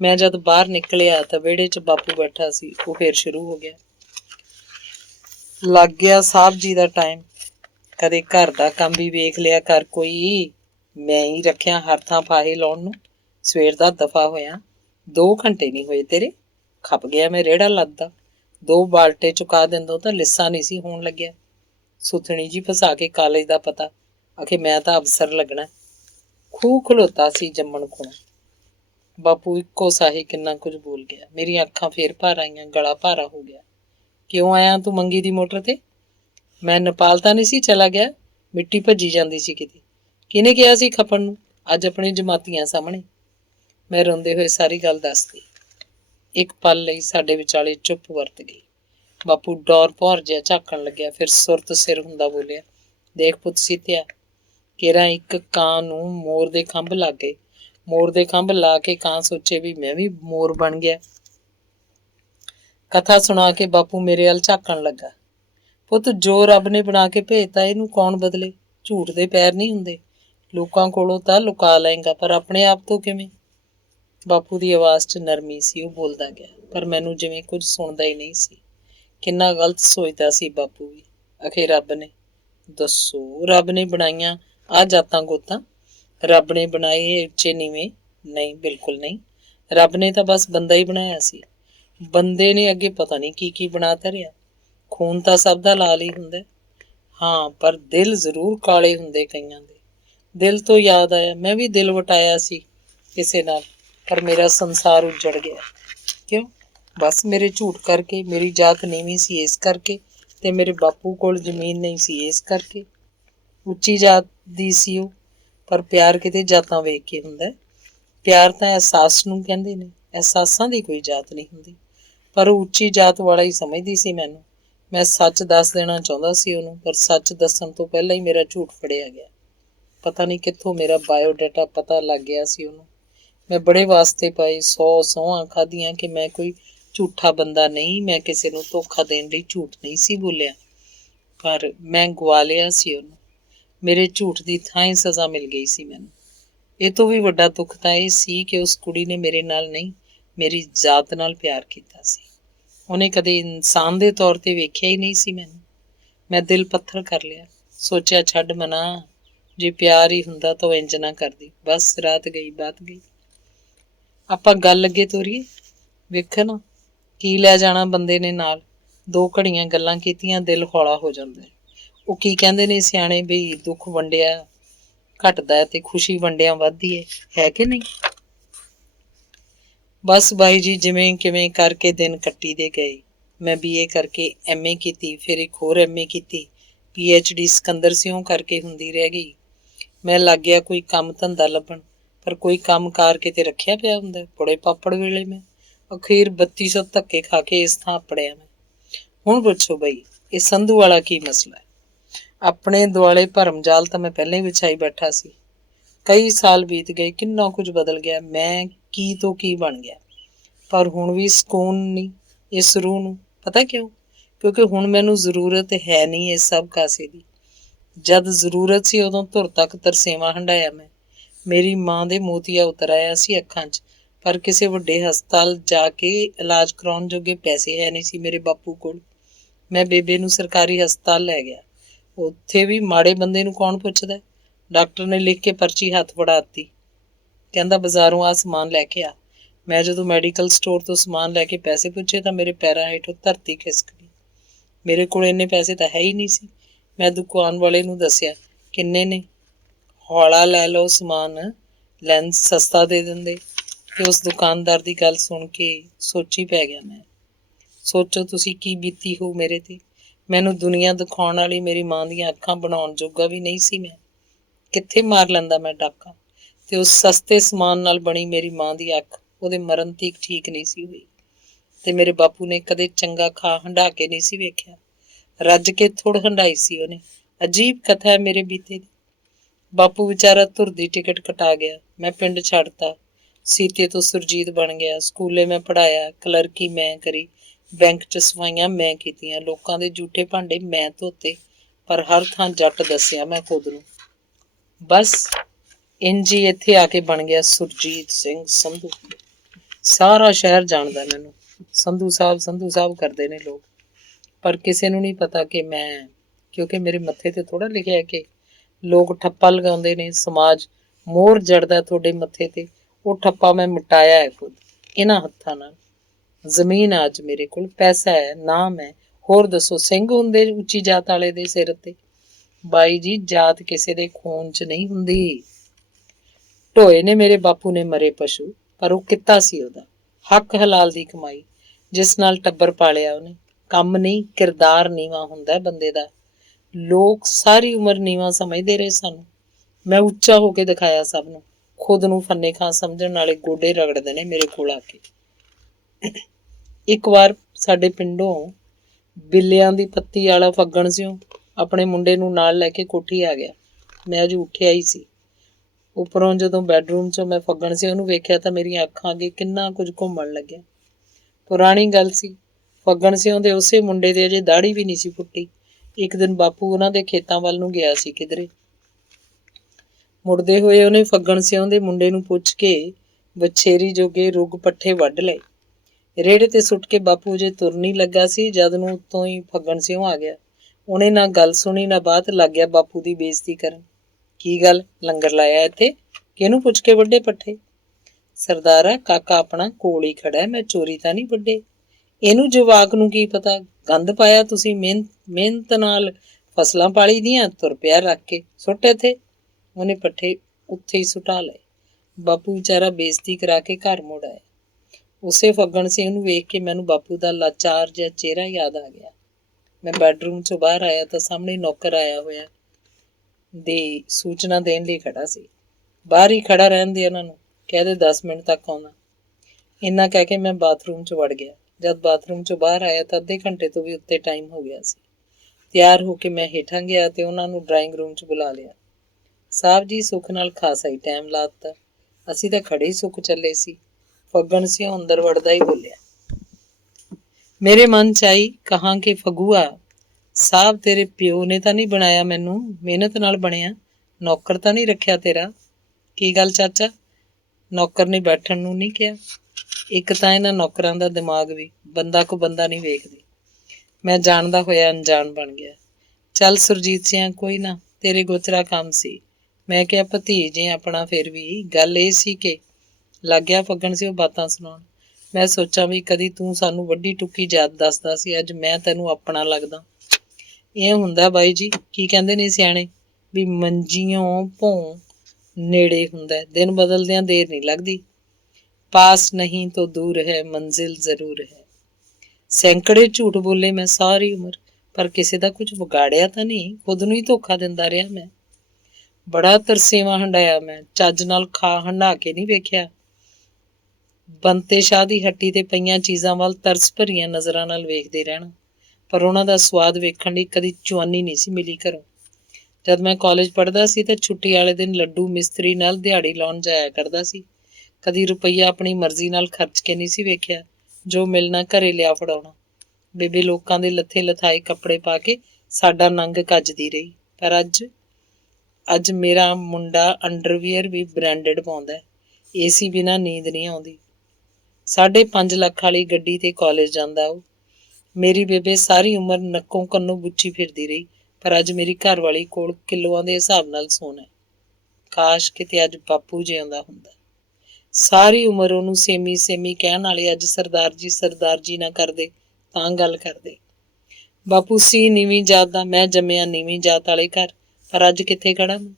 ਮੈਂ ਜਦ ਬਾਹਰ ਨਿਕਲਿਆ ਤਾਂ ਵਿਹੜੇ 'ਚ ਬਾਪੂ ਬੈਠਾ ਸੀ। ਉਹ ਫੇਰ ਸ਼ੁਰੂ ਹੋ ਗਿਆ। ਲੱਗ ਗਿਆ ਸਾਹਿਬ ਜੀ ਦਾ ਟਾਈਮ। ਕਦੇ ਘਰ ਦਾ ਕੰਮ ਵੀ ਵੇਖ ਲਿਆ ਕਰ ਕੋਈ। ਮੈਂ ਹੀ ਰੱਖਿਆ ਹਰ ਥਾਂ ਫਾਹੇ ਲਾਉਣ ਨੂੰ। ਸਵੇਰ ਦਾ ਦਫਾ ਹੋਇਆ। 2 ਘੰਟੇ ਨਹੀਂ ਹੋਏ ਤੇਰੇ। ਖੱਪ ਗਿਆ ਮੈਂ ਰੇੜਾ ਲੱਦਦਾ। 2 ਬਾਲਟੇ ਚੁਕਾ ਦਿੰਦਾ ਤਾਂ ਲਿੱਸਾ ਨਹੀਂ ਸੀ ਹੋਣ ਲੱਗਿਆ। ਸੁਥਣੀ ਜੀ ਫਸਾ ਕੇ ਕਾਲਜ ਦਾ ਪਤਾ, ਆਖੇ ਮੈਂ ਤਾਂ ਅਫਸਰ ਲੱਗਣਾ। ਖੂਹ ਖਲੋਤਾ ਸੀ ਜੰਮਣ ਕੋਲ। ਬਾਪੂ ਇੱਕੋ ਸਾਹੇ ਕਿੰਨਾ ਕੁਝ ਬੋਲ ਗਿਆ। ਮੇਰੀਆਂ ਅੱਖਾਂ ਫੇਰ ਭਰ ਆਈਆਂ, ਗਲਾ ਭਾਰਾ ਹੋ ਗਿਆ। ਕਿਉਂ ਆਇਆ ਤੂੰ ਮੰਗੀ ਦੀ ਮੋਟਰ ਤੇ? ਮੈਂ ਨੇਪਾਲ ਤਾਂ ਨਹੀਂ ਸੀ ਚਲਾ ਗਿਆ? ਮਿੱਟੀ ਭੱਜੀ ਜਾਂਦੀ ਸੀ ਕਿਤੇ। ਕਿਹਨੇ ਕਿਹਾ ਸੀ ਖਪਣ ਨੂੰ? ਅੱਜ ਆਪਣੇ ਜਮਾਤੀਆਂ ਸਾਹਮਣੇ। ਮੈਂ ਰੋਂਦੇ ਹੋਏ ਸਾਰੀ ਗੱਲ ਦੱਸਦੀ। ਇੱਕ ਪਲ ਲਈ ਸਾਡੇ ਵਿਚਾਲੇ ਚੁੱਪ ਵਰਤ ਗਈ। ਬਾਪੂ ਡੌਰ ਭੌਰ ਜਿਹਾ ਝਾਕਣ ਲੱਗਿਆ, ਫਿਰ ਸੁਰਤ ਸਿਰ ਹੁੰਦਾ ਬੋਲਿਆ, ਦੇਖ ਪੁੱਤ ਸੀਤਿਆ, ਕੇਰਾਂ ਇੱਕ ਕਾਂ ਨੂੰ ਮੋਰ ਦੇ ਖੰਭ ਲੱਗ ਗਏ। ਮੋਰ ਦੇ ਖੰਭ ਲਾ ਕੇ ਕਾਂ ਸੋਚੇ ਵੀ ਮੈਂ ਵੀ ਮੋਰ ਬਣ ਗਿਆ। ਕਥਾ ਸੁਣਾ ਕੇ ਬਾਪੂ ਮੇਰੇ ਵੱਲ ਝਾਕਣ ਲੱਗਾ। ਪੁੱਤ ਜੋ ਰੱਬ ਨੇ ਬਣਾ ਕੇ ਭੇਜਤਾ ਇਹਨੂੰ ਕੌਣ ਬਦਲੇ। ਝੂਠ ਦੇ ਪੈਰ ਨਹੀਂ ਹੁੰਦੇ। ਲੋਕਾਂ ਕੋਲੋਂ ਤਾਂ ਲੁਕਾ ਲਏਗਾ, ਪਰ ਆਪਣੇ ਆਪ ਤੋਂ ਕਿਵੇਂ। ਬਾਪੂ ਦੀ ਆਵਾਜ਼ 'ਚ ਨਰਮੀ ਸੀ। ਉਹ ਬੋਲਦਾ ਗਿਆ, ਪਰ ਮੈਨੂੰ ਜਿਵੇਂ ਕੁਝ ਸੁਣਦਾ ਹੀ ਨਹੀਂ ਸੀ। ਕਿੰਨਾ ਗਲਤ ਸੋਚਦਾ ਸੀ ਬਾਪੂ ਵੀ। ਅਖੇ ਰੱਬ ਨੇ, ਦੱਸੋ ਰੱਬ ਨੇ ਬਣਾਈਆਂ ਆਹ ਜਾਤਾਂ ਗੋਤਾਂ? ਰੱਬ ਨੇ ਬਣਾਏ ਇਹ ਉੱਚੇ ਨੀਵੇਂ? ਨਹੀਂ, ਬਿਲਕੁਲ ਨਹੀਂ। ਰੱਬ ਨੇ ਤਾਂ ਬਸ ਬੰਦਾ ਹੀ ਬਣਾਇਆ ਸੀ। ਬੰਦੇ ਨੇ ਅੱਗੇ ਪਤਾ ਨਹੀਂ ਕੀ ਕੀ ਬਣਾ ਧਰਿਆ। ਖੂਨ ਤਾਂ ਸਭ ਦਾ ਲਾਲ ਹੀ ਹੁੰਦਾ। ਹਾਂ, ਪਰ ਦਿਲ ਜ਼ਰੂਰ ਕਾਲੇ ਹੁੰਦੇ ਕਈਆਂ ਦੇ। ਦਿਲ ਤੋਂ ਯਾਦ ਆਇਆ, ਮੈਂ ਵੀ ਦਿਲ ਵਟਾਇਆ ਸੀ ਕਿਸੇ ਨਾਲ, ਪਰ ਮੇਰਾ ਸੰਸਾਰ ਉੱਜੜ ਗਿਆ। ਕਿਉਂ? ਬਸ ਮੇਰੇ ਝੂਠ ਕਰਕੇ। ਮੇਰੀ ਜਾਤ ਨੀਵੀਂ ਸੀ ਇਸ ਕਰਕੇ, ਤੇ ਮੇਰੇ ਬਾਪੂ ਕੋਲ ਜ਼ਮੀਨ ਨਹੀਂ ਸੀ ਇਸ ਕਰਕੇ। ਉੱਚੀ ਜਾਤ ਦੀ ਸੀ ਉਹ, ਪਰ ਪਿਆਰ ਕਿਤੇ ਜਾਤਾਂ ਵੇਖ ਕੇ ਹੁੰਦਾ। ਪਿਆਰ ਤਾਂ ਅਹਿਸਾਸ ਨੂੰ ਕਹਿੰਦੇ ਨੇ। ਅਹਿਸਾਸਾਂ ਦੀ ਕੋਈ ਜਾਤ ਨਹੀਂ ਹੁੰਦੀ। ਪਰ ਉਹ ਉੱਚੀ ਜਾਤ ਵਾਲਾ ਹੀ ਸਮਝਦੀ ਸੀ ਮੈਨੂੰ। ਮੈਂ ਸੱਚ ਦੱਸ ਦੇਣਾ ਚਾਹੁੰਦਾ ਸੀ ਉਹਨੂੰ, ਪਰ ਸੱਚ ਦੱਸਣ ਤੋਂ ਪਹਿਲਾਂ ਹੀ ਮੇਰਾ ਝੂਠ ਫੜਿਆ ਗਿਆ। ਪਤਾ ਨਹੀਂ ਕਿੱਥੋਂ ਮੇਰਾ ਬਾਇਓਡਾਟਾ ਪਤਾ ਲੱਗ ਗਿਆ ਸੀ ਉਹਨੂੰ। ਮੈਂ ਬੜੇ ਵਾਸਤੇ ਪਾਏ, 100 ਸਹੁੰਆਂ ਖਾਧੀਆਂ ਕਿ ਮੈਂ ਕੋਈ ਝੂਠਾ ਬੰਦਾ ਨਹੀਂ, ਮੈਂ ਕਿਸੇ ਨੂੰ ਧੋਖਾ ਦੇਣ ਲਈ ਝੂਠ ਨਹੀਂ ਸੀ ਬੋਲਿਆ। ਪਰ ਮੈਂ ਗਵਾ ਲਿਆ ਸੀ ਉਹਨੂੰ। ਮੇਰੇ ਝੂਠ ਦੀ ਥਾਂ ਹੀ ਸਜ਼ਾ ਮਿਲ ਗਈ ਸੀ ਮੈਨੂੰ। ਇਹ ਤੋਂ ਵੀ ਵੱਡਾ ਦੁੱਖ ਤਾਂ ਇਹ ਸੀ ਕਿ ਉਸ ਕੁੜੀ ਨੇ ਮੇਰੇ ਨਾਲ ਨਹੀਂ, ਮੇਰੀ ਜਾਤ ਨਾਲ ਪਿਆਰ ਕੀਤਾ ਸੀ। ਉਹਨੇ ਕਦੇ ਇਨਸਾਨ ਦੇ ਤੌਰ ਤੇ ਵੇਖਿਆ ਹੀ ਨਹੀਂ ਸੀ ਮੈਨੂੰ। ਮੈਂ ਦਿਲ ਪੱਥਰ ਕਰ ਲਿਆ। ਸੋਚਿਆ ਛੱਡ ਮਨਾ, ਜੇ ਪਿਆਰ ਹੀ ਹੁੰਦਾ ਤਾਂ ਉਹ ਇੰਜ ਨਾ ਕਰਦੀ। ਬਸ ਰਾਤ ਗਈ ਬਾਤ ਗਈ। ਆਪਾਂ ਗੱਲ ਅੱਗੇ ਤੋਰੀਏ। ਵੇਖ ਨਾ, ਕੀ ਲੈ ਜਾਣਾ ਬੰਦੇ ਨੇ ਨਾਲ। 2 ਘੜੀਆਂ ਗੱਲਾਂ ਕੀਤੀਆਂ, ਦਿਲ ਹੌਲਾ ਹੋ ਜਾਂਦਾ। ਉਹ ਕੀ ਕਹਿੰਦੇ ਨੇ ਸਿਆਣੇ, ਵੀ ਦੁੱਖ ਵੰਡਿਆ ਘਟਦਾ ਹੈ ਤੇ ਖੁਸ਼ੀ ਵੰਡਿਆਂ ਵੱਧਦੀ ਹੈ ਕਿ ਨਹੀਂ। ਬਸ ਬਾਈ ਜੀ ਜਿਵੇਂ ਕਿਵੇਂ ਕਰਕੇ ਦਿਨ ਕੱਟੀ ਦੇ ਗਏ। ਮੈਂ BA ਕਰਕੇ MA ਕੀਤੀ, ਫਿਰ ਇੱਕ ਹੋਰ MA ਕੀਤੀ, PhD ਸਿਕੰਦਰ ਸਿਉਂ ਕਰਕੇ ਹੁੰਦੀ ਰਹਿ ਗਈ। ਮੈਂ ਲੱਗ ਗਿਆ ਕੋਈ ਕੰਮ ਧੰਦਾ ਲੱਭਣ, ਪਰ ਕੋਈ ਕੰਮ ਕਾਰ ਕਿਤੇ ਰੱਖਿਆ ਪਿਆ ਹੁੰਦਾ। ਬੜੇ ਪਾਪੜ ਵੇਲੇ ਮੈਂ ਅਖੀਰ 3200 ਧੱਕੇ ਖਾ ਕੇ ਇਸ ਥਾਂ ਅਪੜਿਆ ਮੈਂ। ਹੁਣ ਪੁੱਛੋ ਬਈ, ਇਹ ਸੰਧੂ ਵਾਲਾ ਕੀ ਮਸਲਾ ਹੈ? ਆਪਣੇ ਦੁਆਲੇ ਭਰਮ ਜਾਲ ਤਾਂ ਮੈਂ ਪਹਿਲਾਂ ਹੀ ਵਿਛਾਈ ਬੈਠਾ ਸੀ। ਕਈ ਸਾਲ ਬੀਤ ਗਏ, ਕਿੰਨਾ ਕੁਝ ਬਦਲ ਗਿਆ। ਮੈਂ ਕੀ ਤੋਂ ਕੀ ਬਣ ਗਿਆ, ਪਰ ਹੁਣ ਵੀ ਸਕੂਨ ਨਹੀਂ ਇਸ ਰੂਹ ਨੂੰ। ਪਤਾ ਕਿਉਂ? ਕਿਉਂਕਿ ਹੁਣ ਮੈਨੂੰ ਜ਼ਰੂਰਤ ਹੈ ਨਹੀਂ ਇਸ ਸਭ ਕਾਸੇ ਦੀ। ਜਦ ਜ਼ਰੂਰਤ ਸੀ ਉਦੋਂ ਧੁਰ ਤੱਕ ਤਰਸੇਵਾਂ ਹੰਢਾਇਆ ਮੈਂ। ਮੇਰੀ ਮਾਂ ਦੇ ਮੋਤੀਆ ਉਤਰ ਆਇਆ ਸੀ ਅੱਖਾਂ 'ਚ, ਪਰ ਕਿਸੇ ਵੱਡੇ ਹਸਪਤਾਲ ਜਾ ਕੇ ਇਲਾਜ ਕਰਾਉਣ ਜੋਗੇ ਪੈਸੇ ਹੈ ਨਹੀਂ ਸੀ ਮੇਰੇ ਬਾਪੂ ਕੋਲ। ਮੈਂ ਬੇਬੇ ਨੂੰ ਸਰਕਾਰੀ ਹਸਪਤਾਲ ਲੈ ਗਿਆ। ਉੱਥੇ ਵੀ ਮਾੜੇ ਬੰਦੇ ਨੂੰ ਕੌਣ ਪੁੱਛਦਾ। ਡਾਕਟਰ ਨੇ ਲਿਖ ਕੇ ਪਰਚੀ ਹੱਥ ਫੜਾ ਦਿੱਤੀ, ਕਹਿੰਦਾ ਬਾਜ਼ਾਰੋਂ ਆਹ ਸਮਾਨ ਲੈ ਕੇ ਆ। ਮੈਂ ਜਦੋਂ ਮੈਡੀਕਲ ਸਟੋਰ ਤੋਂ ਸਮਾਨ ਲੈ ਕੇ ਪੈਸੇ ਪੁੱਛੇ ਤਾਂ ਮੇਰੇ ਪੈਰਾਂ ਹੇਠੋਂ ਧਰਤੀ ਖਿਸਕ ਗਈ। ਮੇਰੇ ਕੋਲ ਇੰਨੇ ਪੈਸੇ ਤਾਂ ਹੈ ਹੀ ਨਹੀਂ ਸੀ। ਮੈਂ ਦੁਕਾਨ ਵਾਲੇ ਨੂੰ ਦੱਸਿਆ, ਕਿੰਨੇ ਨੇ? ਹੌਲਾ ਲੈ ਲਓ ਸਮਾਨ, ਲੈਂਸ ਸਸਤਾ ਦੇ ਦਿੰਦੇ। ਤੇ ਉਸ ਦੁਕਾਨਦਾਰ ਦੀ ਗੱਲ ਸੁਣ ਕੇ ਸੋਚੀ ਪੈ ਗਿਆ ਮੈਂ। ਸੋਚੋ ਤੁਸੀਂ ਕੀ ਬੀਤੀ ਹੋਊ ਮੇਰੇ ਤੇ। ਮੈਨੂੰ ਦੁਨੀਆ ਦਿਖਾਉਣ ਵਾਲੀ ਮੇਰੀ ਮਾਂ ਦੀਆਂ ਅੱਖਾਂ ਬਣਾਉਣ ਜੋਗਾ ਵੀ ਨਹੀਂ ਸੀ ਮੈਂ। ਕਿੱਥੇ ਮਾਰ ਲੈਂਦਾ ਮੈਂ ਡਾਕਾ, ਤੇ ਉਸ ਸਸਤੇ ਸਮਾਨ ਨਾਲ ਬਣੀ ਮੇਰੀ ਮਾਂ ਦੀ ਅੱਖ ਉਹਦੇ ਮਰਨ ਤੀਕ ਠੀਕ ਨਹੀਂ ਸੀ ਹੋਈ। ਤੇ ਮੇਰੇ ਬਾਪੂ ਨੇ ਕਦੇ ਚੰਗਾ ਖਾ ਹੰਢਾ ਕੇ ਨਹੀਂ ਸੀ ਵੇਖਿਆ। ਰੱਜ ਕੇ ਥੁੜ ਹੰਢਾਈ ਸੀ ਉਹਨੇ। ਅਜੀਬ ਕਥਾ ਹੈ ਮੇਰੇ ਬੀਤੇ ਦੀ। ਬਾਪੂ ਵਿਚਾਰਾ ਧੁਰ ਦੀ ਟਿਕਟ ਕਟਾ ਗਿਆ। ਮੈਂ ਪਿੰਡ ਛੱਡਤਾ। ਸੀਤੇ ਤੋਂ ਸੁਰਜੀਤ ਬਣ ਗਿਆ। ਸਕੂਲੇ ਮੈਂ ਪੜ੍ਹਾਇਆ, ਕਲਰਕੀ ਮੈਂ ਕਰੀ, ਬੈਂਕ 'ਚ ਸਫਾਈਆਂ ਮੈਂ ਕੀਤੀਆਂ, ਲੋਕਾਂ ਦੇ ਜੂਠੇ ਭਾਂਡੇ ਮੈਂ ਧੋਤੇ, ਪਰ ਹਰ ਥਾਂ ਜੱਟ ਦੱਸਿਆ ਮੈਂ ਖੁਦ ਨੂੰ। ਬਸ ਇੰਝ ਹੀ ਇੱਥੇ ਆ ਕੇ ਬਣ ਗਿਆ ਸੁਰਜੀਤ ਸਿੰਘ ਸੰਧੂ। ਸਾਰਾ ਸ਼ਹਿਰ ਜਾਣਦਾ ਮੈਨੂੰ। ਸੰਧੂ ਸਾਹਿਬ ਕਰਦੇ ਨੇ ਲੋਕ, ਪਰ ਕਿਸੇ ਨੂੰ ਨਹੀਂ ਪਤਾ ਕਿ ਮੈਂ, ਕਿਉਂਕਿ ਮੇਰੇ ਮੱਥੇ ਤੇ ਥੋੜ੍ਹਾ ਲਿਖਿਆ ਕਿ ਲੋਕ ਠੱਪਾ ਲਗਾਉਂਦੇ ਨੇ, ਸਮਾਜ ਮੋਹਰ ਜੜਦਾ ਤੁਹਾਡੇ ਮੱਥੇ ਤੇ। ਉਹ ਠੱਪਾ ਮੈਂ ਮਿਟਾਇਆ ਹੈ ਖੁਦ ਇਹਨਾਂ ਹੱਥਾਂ ਨਾਲ। ਜ਼ਮੀਨ ਅੱਜ ਮੇਰੇ ਕੋਲ, ਪੈਸਾ ਹੈ, ਨਾਮ ਹੈ। ਹੋਰ ਦੱਸੋ, ਸਿੰਘ ਹੁੰਦੇ ਉੱਚੀ ਜਾਤ ਵਾਲੇ ਦੇ ਸਿਰ ਤੇ? ਬਾਈ ਜੀ ਜਾਤ ਕਿਸੇ ਦੇ ਖੂਨ 'ਚ ਨਹੀਂ ਹੁੰਦੀ। ਢੋਏ ਨੇ ਮੇਰੇ ਬਾਪੂ ਨੇ ਮਰੇ ਪਸ਼ੂ, ਪਰ ਉਹ ਕਿੱਤਾ ਸੀ ਉਹਦਾ। ਹੱਕ ਹਲਾਲ ਦੀ ਕਮਾਈ, ਜਿਸ ਨਾਲ ਟੱਬਰ ਪਾਲਿਆ ਉਹਨੇ। ਕੰਮ ਨਹੀਂ, ਕਿਰਦਾਰ ਨੀਵਾਂ ਹੁੰਦਾ ਬੰਦੇ ਦਾ। ਲੋਕ ਸਾਰੀ ਉਮਰ ਨੀਵਾਂ ਸਮਝਦੇ ਰਹੇ ਸਾਨੂੰ। ਮੈਂ ਉੱਚਾ ਹੋ ਕੇ ਦਿਖਾਇਆ ਸਭ ਨੂੰ। ਖੁਦ ਨੂੰ ਫੰਨੇ ਖਾਂ ਸਮਝਣ ਵਾਲੇ ਗੋਡੇ ਰਗੜਦੇ ਨੇ ਮੇਰੇ ਕੋਲ ਆ ਕੇ। ਇੱਕ ਵਾਰ ਸਾਡੇ ਪਿੰਡੋਂ ਬਿੱਲਿਆਂ ਦੀ ਪੱਤੀ ਵਾਲਾ ਫੱਗਣ ਸਿਉਂ ਆਪਣੇ ਮੁੰਡੇ ਨੂੰ ਨਾਲ ਲੈ ਕੇ ਕੋਠੀ ਆ ਗਿਆ। ਮੈਂ ਅਜੇ ਉੱਠਿਆ ਹੀ ਸੀ। ਉੱਪਰੋਂ ਜਦੋਂ ਬੈਡਰੂਮ 'ਚੋਂ ਮੈਂ ਫੱਗਣ ਸਿਉਂ ਨੂੰ ਵੇਖਿਆ ਤਾਂ ਮੇਰੀਆਂ ਅੱਖਾਂ ਅੱਗੇ ਕਿੰਨਾ ਕੁਝ ਘੁੰਮਣ ਲੱਗਿਆ। ਪੁਰਾਣੀ ਗੱਲ ਸੀ। ਫੱਗਣ ਸਿਉਂ ਦੇ ਉਸੇ ਮੁੰਡੇ ਦੇ ਅਜੇ ਦਾੜੀ ਵੀ ਨਹੀਂ ਸੀ ਫੁੱਟੀ। ਇੱਕ ਦਿਨ ਬਾਪੂ ਉਹਨਾਂ ਦੇ ਖੇਤਾਂ ਵੱਲ ਨੂੰ ਗਿਆ ਸੀ ਕਿਧਰੇ। ਮੁੜਦੇ ਹੋਏ ਉਹਨੇ ਫੱਗਣ ਸਿਉਂ ਦੇ ਮੁੰਡੇ ਨੂੰ ਪੁੱਛ ਕੇ ਵਛੇਰੀ ਜੋਗੇ ਰੁੱਗ ਪੱਠੇ ਵੱਢ ਲਏ। ਰੇੜੇ ਤੇ ਸੁੱਟ ਕੇ ਬਾਪੂ ਜੇ ਤੁਰ ਨਹੀਂ ਲੱਗਾ ਸੀ ਜਦ ਨੂੰ ਉੱਤੋਂ ਹੀ ਫੱਗਣ ਸਿਉਂ ਆ ਗਿਆ। ਉਹਨੇ ਨਾ ਗੱਲ ਸੁਣੀ ਨਾ ਬਾਤ, ਲੱਗ ਗਿਆ ਬਾਪੂ ਦੀ ਬੇਇੱਜ਼ਤੀ ਕਰਨ। ਕੀ ਗੱਲ, ਲੰਗਰ ਲਾਇਆ ਇੱਥੇ? ਕਿਹਨੂੰ ਪੁੱਛ ਕੇ ਵੱਢੇ ਪੱਠੇ? ਸਰਦਾਰਾ, ਕਾਕਾ ਆਪਣਾ ਕੋਲ ਹੀ ਖੜਾ, ਮੈਂ ਚੋਰੀ ਤਾਂ ਨਹੀਂ ਵੱਢੇ। ਇਹਨੂੰ ਜਵਾਕ ਨੂੰ ਕੀ ਪਤਾ, ਗੰਦ ਪਾਇਆ ਤੁਸੀਂ ਮਿਹਨਤ ਨਾਲ ਫਸਲਾਂ ਪਾਲੀ ਦੀਆਂ, ਤੁਰ ਪਿਆ ਰੱਖ ਕੇ, ਸੁੱਟ ਇੱਥੇ। ਉਹਨੇ ਪੱਠੇ ਉੱਥੇ ਹੀ ਸੁਟਾ ਲਏ। ਬਾਪੂ ਵਿਚਾਰਾ ਬੇਇੱਜ਼ਤੀ ਕਰਾ ਕੇ ਘਰ ਮੁੜ ਆਇਆ। ਉਸੇ ਫੱਗਣ ਸਿੰਘ ਨੂੰ ਵੇਖ ਕੇ ਮੈਨੂੰ ਬਾਪੂ ਦਾ ਲਾਚਾਰ ਜਿਹਾ ਚਿਹਰਾ ਯਾਦ ਆ ਗਿਆ। ਮੈਂ ਬੈਡਰੂਮ ਚੋਂ ਬਾਹਰ ਆਇਆ ਤਾਂ ਸਾਹਮਣੇ ਨੌਕਰ ਆਇਆ ਹੋਇਆ ਦੀ ਸੂਚਨਾ ਦੇਣ ਲਈ ਖੜਾ ਸੀ। ਬਾਹਰ ਹੀ ਖੜਾ ਰਹਿਣ ਦੇ, ਉਹਨਾਂ ਨੂੰ ਕਹਿ ਦੇ 10 ਮਿੰਟ ਤੱਕ ਆਉਣਾ। ਇੰਨਾ ਕਹਿ ਕੇ ਮੈਂ ਬਾਥਰੂਮ 'ਚ ਵੜ ਗਿਆ। ਜਦ ਬਾਥਰੂਮ 'ਚੋਂ ਬਾਹਰ ਆਇਆ ਤਾਂ ਅੱਧੇ ਘੰਟੇ ਤੋਂ ਵੀ ਉੱਤੇ ਟਾਈਮ ਹੋ ਗਿਆ ਸੀ। ਤਿਆਰ ਹੋ ਕੇ ਮੈਂ ਹੇਠਾਂ ਗਿਆ ਤੇ ਉਹਨਾਂ ਨੂੰ ਡਰਾਇੰਗ ਰੂਮ 'ਚ ਬੁਲਾ ਲਿਆ। ਸਾਹਿਬ ਜੀ, ਸੁੱਖ ਨਾਲ ਖਾਸਾ ਹੀ ਟਾਈਮ ਲਾ ਦਿੱਤਾ, ਅਸੀਂ ਤਾਂ ਖੜੇ ਹੀ ਸੁੱਖ ਚੱਲੇ ਸੀ। ਫੱਗਣ ਸਿਉਂ ਅੰਦਰ ਵੜਦਾ ਹੀ ਬੋਲਿਆ। ਮੇਰੇ ਮਨ 'ਚ ਆਈ, ਕਹਾਂ ਕਿ ਫਗੂਆ ਸਾਹਿਬ, ਤੇਰੇ ਪਿਓ ਨੇ ਤਾਂ ਨਹੀਂ ਬਣਾਇਆ ਮੈਨੂੰ, ਮਿਹਨਤ ਨਾਲ ਬਣਿਆ, ਨੌਕਰ ਤਾਂ ਨਹੀਂ ਰੱਖਿਆ ਤੇਰਾ। ਕੀ ਗੱਲ ਚਾਚਾ, ਨੌਕਰ ਨੇ ਬੈਠਣ ਨੂੰ ਨਹੀਂ ਕਿਹਾ? ਇੱਕ ਤਾਂ ਇਹਨਾਂ ਨੌਕਰਾਂ ਦਾ ਦਿਮਾਗ ਵੀ ਬੰਦਾ ਕੋ ਬੰਦਾ ਨਹੀਂ ਵੇਖਦੇ। ਮੈਂ ਜਾਣਦਾ ਹੋਇਆ ਅਣਜਾਣ ਬਣ ਗਿਆ। ਚੱਲ ਸੁਰਜੀਤ ਸਿੰਘ, ਕੋਈ ਨਾ, ਤੇਰੇ ਗੋਚਰਾ ਕੰਮ ਸੀ। ਮੈਂ ਕਿਹਾ ਭਤੀਜੇ ਆਪਣਾ, ਫਿਰ ਵੀ ਗੱਲ ਇਹ ਸੀ ਕਿ ਲੱਗ ਗਿਆ ਫੱਗਣ ਸੀ ਉਹ ਬਾਤਾਂ ਸੁਣਾਉਣ। ਮੈਂ ਸੋਚਾਂ ਵੀ ਕਦੀ ਤੂੰ ਸਾਨੂੰ ਵੱਡੀ ਟੁੱਕੀ ਯਾਦ ਦੱਸਦਾ ਸੀ, ਅੱਜ ਮੈਂ ਤੈਨੂੰ ਆਪਣਾ ਲੱਗਦਾ। ਇਹ ਹੁੰਦਾ ਬਾਈ ਜੀ, ਕੀ ਕਹਿੰਦੇ ਨੇ ਸਿਆਣੇ, ਵੀ ਮੰਜੀਓਂ ਭੋਂ ਨੇੜੇ ਹੁੰਦਾ, ਦਿਨ ਬਦਲਦਿਆਂ ਦੇਰ ਨਹੀਂ ਲੱਗਦੀ। ਪਾਸ ਨਹੀਂ ਤੋਂ ਦੂਰ ਹੈ, ਮੰਜ਼ਿਲ ਜ਼ਰੂਰ ਹੈ। ਸੈਂਕੜੇ ਝੂਠ ਬੋਲੇ ਮੈਂ ਸਾਰੀ ਉਮਰ, ਪਰ ਕਿਸੇ ਦਾ ਕੁਝ ਵਿਗਾੜਿਆ ਤਾਂ ਨਹੀਂ, ਖੁਦ ਨੂੰ ਹੀ ਧੋਖਾ ਦਿੰਦਾ ਰਿਹਾ ਮੈਂ। ਬੜਾ ਤਰਸੇਵਾਂ ਹੰਡਾਇਆ ਮੈਂ, ਚੱਜ ਨਾਲ ਖਾ ਹੰਡਾ ਕੇ ਨਹੀਂ ਵੇਖਿਆ। ਬੰਤੇ ਸ਼ਾਹ ਦੀ ਹੱਟੀ ਤੇ ਪਈਆਂ ਚੀਜ਼ਾਂ ਵੱਲ ਤਰਸ ਭਰੀਆਂ ਨਜ਼ਰਾਂ ਨਾਲ ਵੇਖਦੇ ਰਹਿਣਾ, ਪਰ ਉਹਨਾਂ ਦਾ ਸਵਾਦ ਵੇਖਣ ਲਈ ਕਦੀ ਚੁਆਨੀ ਨਹੀਂ ਸੀ ਮਿਲੀ ਘਰੋਂ। ਜਦ ਮੈਂ ਕਾਲਜ ਪੜ੍ਹਦਾ ਸੀ ਤਾਂ ਛੁੱਟੀ ਵਾਲੇ ਦਿਨ ਲੱਡੂ ਮਿਸਤਰੀ ਨਾਲ ਦਿਹਾੜੀ ਲਾਉਣ ਜਾਇਆ ਕਰਦਾ ਸੀ। ਕਦੀ ਰੁਪਈਆ ਆਪਣੀ ਮਰਜ਼ੀ ਨਾਲ ਖਰਚ ਕੇ ਨਹੀਂ ਸੀ ਵੇਖਿਆ, ਜੋ ਮਿਲਣਾ ਘਰੇ ਲਿਆ ਫੜਾਉਣਾ। ਬੇਬੇ ਲੋਕਾਂ ਦੇ ਲੱਥੇ ਲਥਾਏ ਕੱਪੜੇ ਪਾ ਕੇ ਸਾਡਾ ਨੰਗ ਕੱਜਦੀ ਰਹੀ, ਪਰ ਅੱਜ ਮੇਰਾ ਮੁੰਡਾ ਅੰਡਰਵੀਅਰ ਵੀ ਬ੍ਰਾਂਡਡ ਪਾਉਂਦਾ, ਏਸੀ ਬਿਨਾਂ ਨੀਂਦ ਨਹੀਂ ਆਉਂਦੀ। 5.5 ਲੱਖ ਵਾਲੀ ਗੱਡੀ ਤੇ ਕਾਲਜ ਜਾਂਦਾ ਉਹ। ਮੇਰੀ ਬੇਬੇ ਸਾਰੀ ਉਮਰ ਨੱਕੋਂ ਕੰਨੋਂ ਬੁੱਚੀ ਫਿਰਦੀ ਰਹੀ, ਪਰ ਅੱਜ ਮੇਰੀ ਘਰਵਾਲੀ ਕੋਲ ਕਿਲੋਆਂ ਦੇ ਹਿਸਾਬ ਨਾਲ ਸੋਨਾ ਹੈ। ਕਾਸ਼ ਕਿਤੇ ਅੱਜ ਬਾਪੂ ਜਿਉਂਦਾ ਹੁੰਦਾ। ਸਾਰੀ ਉਮਰ ਉਹਨੂੰ ਸੇਮੀ ਸੇਮੀ ਕਹਿਣ ਵਾਲੇ ਅੱਜ ਸਰਦਾਰ ਜੀ ਨਾ ਕਰਦੇ ਤਾਂ ਗੱਲ ਕਰਦੇ। ਬਾਪੂ ਸੀ ਨੀਵੀਂ ਜਾਤ ਦਾ, ਮੈਂ ਜੰਮਿਆ ਨੀਵੀਂ ਜਾਤ ਵਾਲੇ ਘਰ, ਪਰ ਅੱਜ ਕਿੱਥੇ ਖੜਾ ਮੈਂ।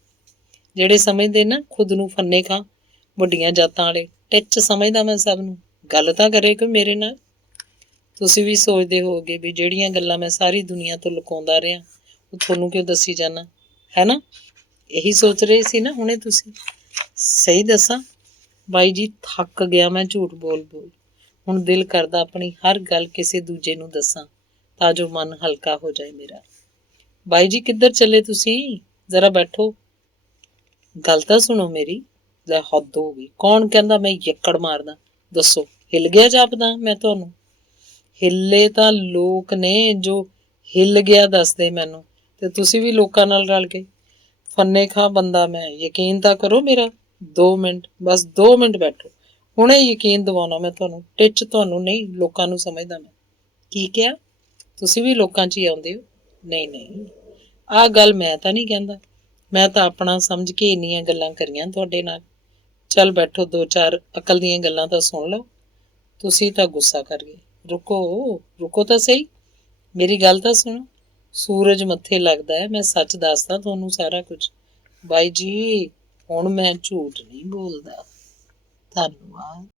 ਜਿਹੜੇ ਸਮਝਦੇ ਨਾ ਖੁਦ ਨੂੰ ਫੰਨੇ ਖਾਂ, ਵੱਡੀਆਂ ਜਾਤਾਂ ਵਾਲੇ, ਟਿੱਚ ਸਮਝਦਾ ਮੈਂ ਸਭ ਨੂੰ। ਗੱਲ ਤਾਂ ਕਰੇ ਕੋਈ ਮੇਰੇ ਨਾਲ। ਤੁਸੀਂ ਵੀ ਸੋਚਦੇ ਹੋਵੋਗੇ ਵੀ ਜਿਹੜੀਆਂ ਗੱਲਾਂ ਮੈਂ ਸਾਰੀ ਦੁਨੀਆ ਤੋਂ ਲੁਕਾਉਂਦਾ ਰਿਹਾ ਉਹ ਤੁਹਾਨੂੰ ਕਿਉਂ ਦੱਸੀ ਜਾਣਾ, ਹੈ ਨਾ? ਇਹੀ ਸੋਚ ਰਹੇ ਸੀ ਨਾ ਹੁਣੇ ਤੁਸੀਂ? ਸਹੀ ਦੱਸਾਂ ਬਾਈ ਜੀ, ਥੱਕ ਗਿਆ ਮੈਂ ਝੂਠ ਬੋਲ ਬੋਲ। ਹੁਣ ਦਿਲ ਕਰਦਾ ਆਪਣੀ ਹਰ ਗੱਲ ਕਿਸੇ ਦੂਜੇ ਨੂੰ ਦੱਸਾਂ ਤਾਂ ਜੋ ਮਨ ਹਲਕਾ ਹੋ ਜਾਏ ਮੇਰਾ। ਬਾਈ ਜੀ, ਕਿੱਧਰ ਚੱਲੇ ਤੁਸੀਂ? ਜ਼ਰਾ ਬੈਠੋ, ਗੱਲ ਤਾਂ ਸੁਣੋ ਮੇਰੀ। ਲੈ ਹੱਦ ਹੋ ਗਈ, ਕੌਣ ਕਹਿੰਦਾ ਮੈਂ ਯੱਕੜ ਮਾਰਦਾ? ਦੱਸੋ, ਹਿੱਲ ਗਿਆ ਜਾਪਦਾ ਮੈਂ ਤੁਹਾਨੂੰ? ਹਿੱਲੇ ਤਾਂ ਲੋਕ ਨੇ, ਜੋ ਹਿੱਲ ਗਿਆ ਦੱਸਦੇ ਮੈਨੂੰ, ਤੇ ਤੁਸੀਂ ਵੀ ਲੋਕਾਂ ਨਾਲ ਰਲ ਗਏ। ਫੰਨੇ ਖਾਂ ਬੰਦਾ ਮੈਂ, ਯਕੀਨ ਤਾਂ ਕਰੋ ਮੇਰਾ। 2 ਮਿੰਟ, ਬਸ 2 ਮਿੰਟ ਬੈਠੋ, ਹੁਣੇ ਯਕੀਨ ਦਿਵਾਉਣਾ ਮੈਂ ਤੁਹਾਨੂੰ। ਟਿੱਚ ਤੁਹਾਨੂੰ ਨਹੀਂ, ਲੋਕਾਂ ਨੂੰ ਸਮਝਦਾ ਮੈਂ। ਕੀ ਕਿਹਾ? ਤੁਸੀਂ ਵੀ ਲੋਕਾਂ 'ਚ ਹੀ ਆਉਂਦੇ ਹੋ? ਨਹੀਂ ਨਹੀਂ, ਆਹ ਗੱਲ ਮੈਂ ਤਾਂ ਨਹੀਂ ਕਹਿੰਦਾ, ਮੈਂ ਤਾਂ ਆਪਣਾ ਸਮਝ ਕੇ ਇੰਨੀਆਂ ਗੱਲਾਂ ਕਰੀਆਂ ਤੁਹਾਡੇ ਨਾਲ। ਚੱਲ ਬੈਠੋ, 2-4 ਅਕਲ ਦੀਆਂ ਗੱਲਾਂ ਤਾਂ ਸੁਣ ਲਓ। ਤੁਸੀਂ ਤਾਂ ਗੁੱਸਾ ਕਰ ਗਏ। ਰੁਕੋ ਤਾਂ ਸਹੀ, ਮੇਰੀ ਗੱਲ ਤਾਂ ਸੁਣੋ। ਸੂਰਜ ਮੱਥੇ ਲੱਗਦਾ ਹੈ, ਮੈਂ ਸੱਚ ਦੱਸਦਾ ਤੁਹਾਨੂੰ ਸਾਰਾ ਕੁਝ। ਬਾਈ ਜੀ, ਹੁਣ ਮੈਂ ਝੂਠ ਨਹੀਂ ਬੋਲਦਾ। ਧੰਨਵਾਦ।